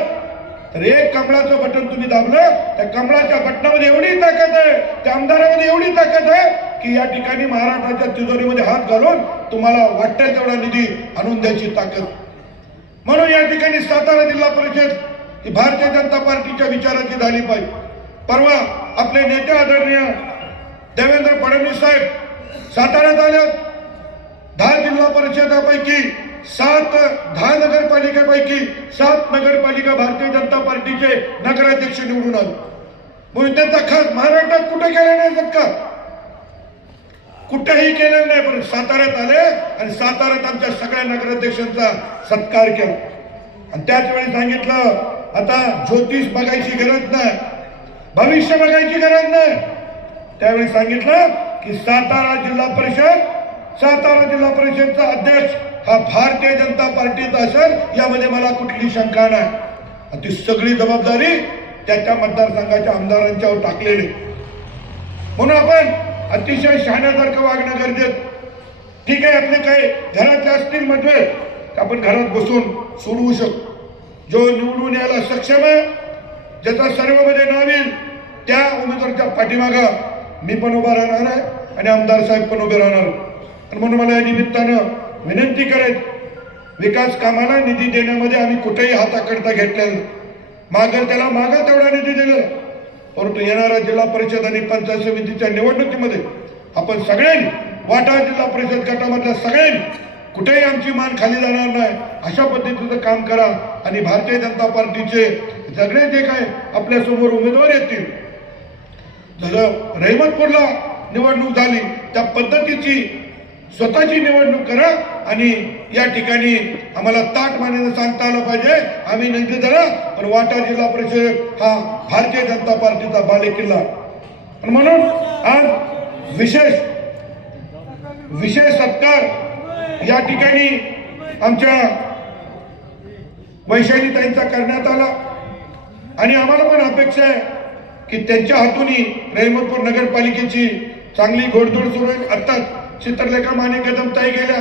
तर एक कमळाचं बटन तुम्ही दाबलं, त्या कमळाच्या बटनामध्ये एवढी ताकद आहे, त्या आमदारामध्ये एवढी ताकद आहे की या ठिकाणी महाराष्ट्राच्या तिजोरीमध्ये हात घालून तुम्हाला वाटेल तेवढा निधी आणून द्यायची ताकद. म्हणून या ठिकाणी सातारा जिल्हा परिषद ही भारतीय जनता पार्टीच्या विचाराची झाली पाहिजे. परवा आपले नेते आदरणीय देवेंद्र फडणवीस साहेब साताऱ्यात आले. 10 जिल्हा परिषदापैकी 10 नगरपालिकेपैकी 7 नगरपालिका भारतीय जनता पार्टीचे नगराध्यक्ष निवडून आले. म्हणून त्यांचा खास महाराष्ट्रात कुठे केला नाही का, कुठेही केलेलं नाही, पण साताऱ्यात आले आणि साताऱ्यात आमच्या सगळ्या नगराध्यक्षांचा सत्कार केला. आणि त्याच वेळी सांगितलं आता ज्योतिष बघायची गरज नाही, भविष्य बघायची गरज नाही. त्यावेळी सांगितलं की सातारा जिल्हा परिषदचा अध्यक्ष हा भारतीय जनता पार्टीचा असेल, यामध्ये मला कुठली शंका नाही. ती सगळी जबाबदारी त्या मतदारसंघाच्या आमदारांच्यावर टाकलेली. म्हणून आपण अतिशय शहाण्यासारखं वागणं गरजेचं. ठीक आहे, आपले काही घरातले असतील मतभेद आपण घरात बसून सोडवू शकतो. जो निवडून यायला सक्षम आहे, ज्याचा सर्वमध्ये नाव येईल, त्या उमेदवाराच्या पाठीमागं मी पण उभा राहणार आहे आणि आमदार साहेब पण उभे राहणार. आणि म्हणून मला या निमित्तानं विनंती करायची, विकास कामाला निधी देण्यामध्ये आम्ही कुठेही हाताकडता घेतलेला, मागं त्याला मागा तेवढा निधी दिलेला. परंतु येणाऱ्या जिल्हा परिषद आणि पंचायत समितीच्या निवडणुकीमध्ये आपण सगळ्यांनी, वाटा जिल्हा परिषद गटामधल्या सगळ्यांनी कुठेही आमची मान खाली जाणार नाही अशा पद्धतीचं काम करा. आणि भारतीय जनता पार्टीचे सगळे जे काय आपल्या समोर उमेदवार येतील, जसं रहमतपूरला निवडणूक झाली त्या पद्धतीची स्वतःची निवडणूक करा. आणि या ठिकाणी आम्हाला ताट मानेनं सांगता आलं पाहिजे, आम्ही निधी दिला पण वाटा जिल्हा परिषद हा भारतीय जनता पार्टीचा बालेकिल्ला. आणि म्हणून आज विशेष सत्कार या ठिकाणी आमच्या वैशालीताईंचा करण्यात आला. आणि आम्हाला पण अपेक्षा आहे की त्यांच्या हातूनही रहमतपूर नगरपालिकेची चांगली घोडदौड सुरू आहे. आत्ताच चित्रलेखा माने कदमताई गेल्या,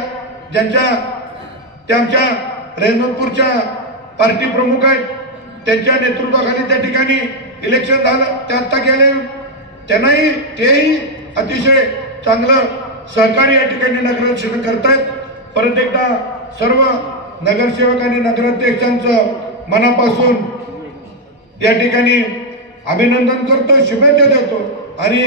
त्या आमच्या रहमतपूरच्या पार्टी प्रमुख आहेत, त्यांच्या नेतृत्वाखाली त्या ठिकाणी इलेक्शन झालं, त्या आत्ता गेले. तेही अतिशय चांगलं सहकार्य या ठिकाणी नगराध्यक्ष करतायत. परत एकदा सर्व नगरसेवक आणि नगराध्यक्षांचं मनापासून या ठिकाणी अभिनंदन करतो, शुभेच्छा देतो. आणि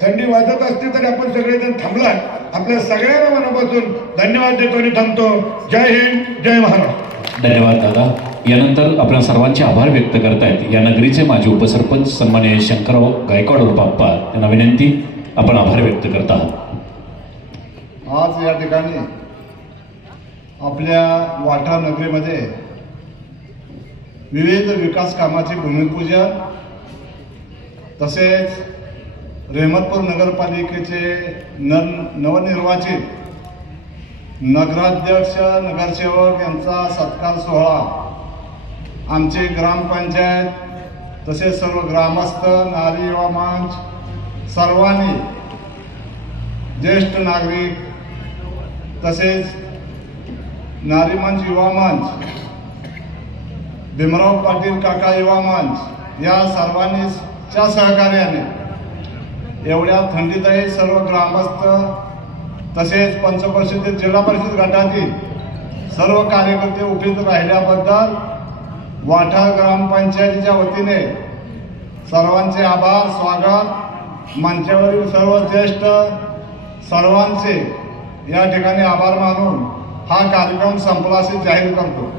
थंडी वाजत असते तरी आपण सगळेजण थांबला, आपल्या सगळ्यांना मनापासून धन्यवाद देतो आणि थांबतो. जय हिंद, जय महाराष्ट्र. धन्यवाद दादा. यानंतर आपल्या सर्वांचे आभार व्यक्त करतायत या नगरीचे माजी उपसरपंच सन्माननीय शंकरराव गायकवाड उर्फ आप्पा. त्यांना विनंती, आपण आभार व्यक्त करत आहात. आज या ठिकाणी आपल्या वाठा नगरीमध्ये विविध विकास कामाचे भूमिपूजन, तसेच रहमतपूर नगरपालिकेचे नवनिर्वाचित नगराध्यक्ष नगरसेवक यांचा सत्कार सोहळा आमचे ग्रामपंचायत तसेच सर्व ग्रामस्थ, नारी युवा मंच सर्वांनी, ज्येष्ठ नागरिक तसेच नारी मंच युवा मंच, भीमराव पाटील काका युवा मंच या सर्वांनीच्या सहकार्याने एवढ्या थंडीतही सर्व ग्रामस्थ तसेच पंचपर्षद जिल्हा परिषद गटातील सर्व कार्यकर्ते उपस्थित राहिल्याबद्दल वाठा ग्रामपंचायतीच्या वतीने सर्वांचे आभार, स्वागत. मंचावरील सर्व ज्येष्ठ सर्वांचे या ठिकाणी आभार मानून हा कार्यक्रम संपला असे जाहीर करतो.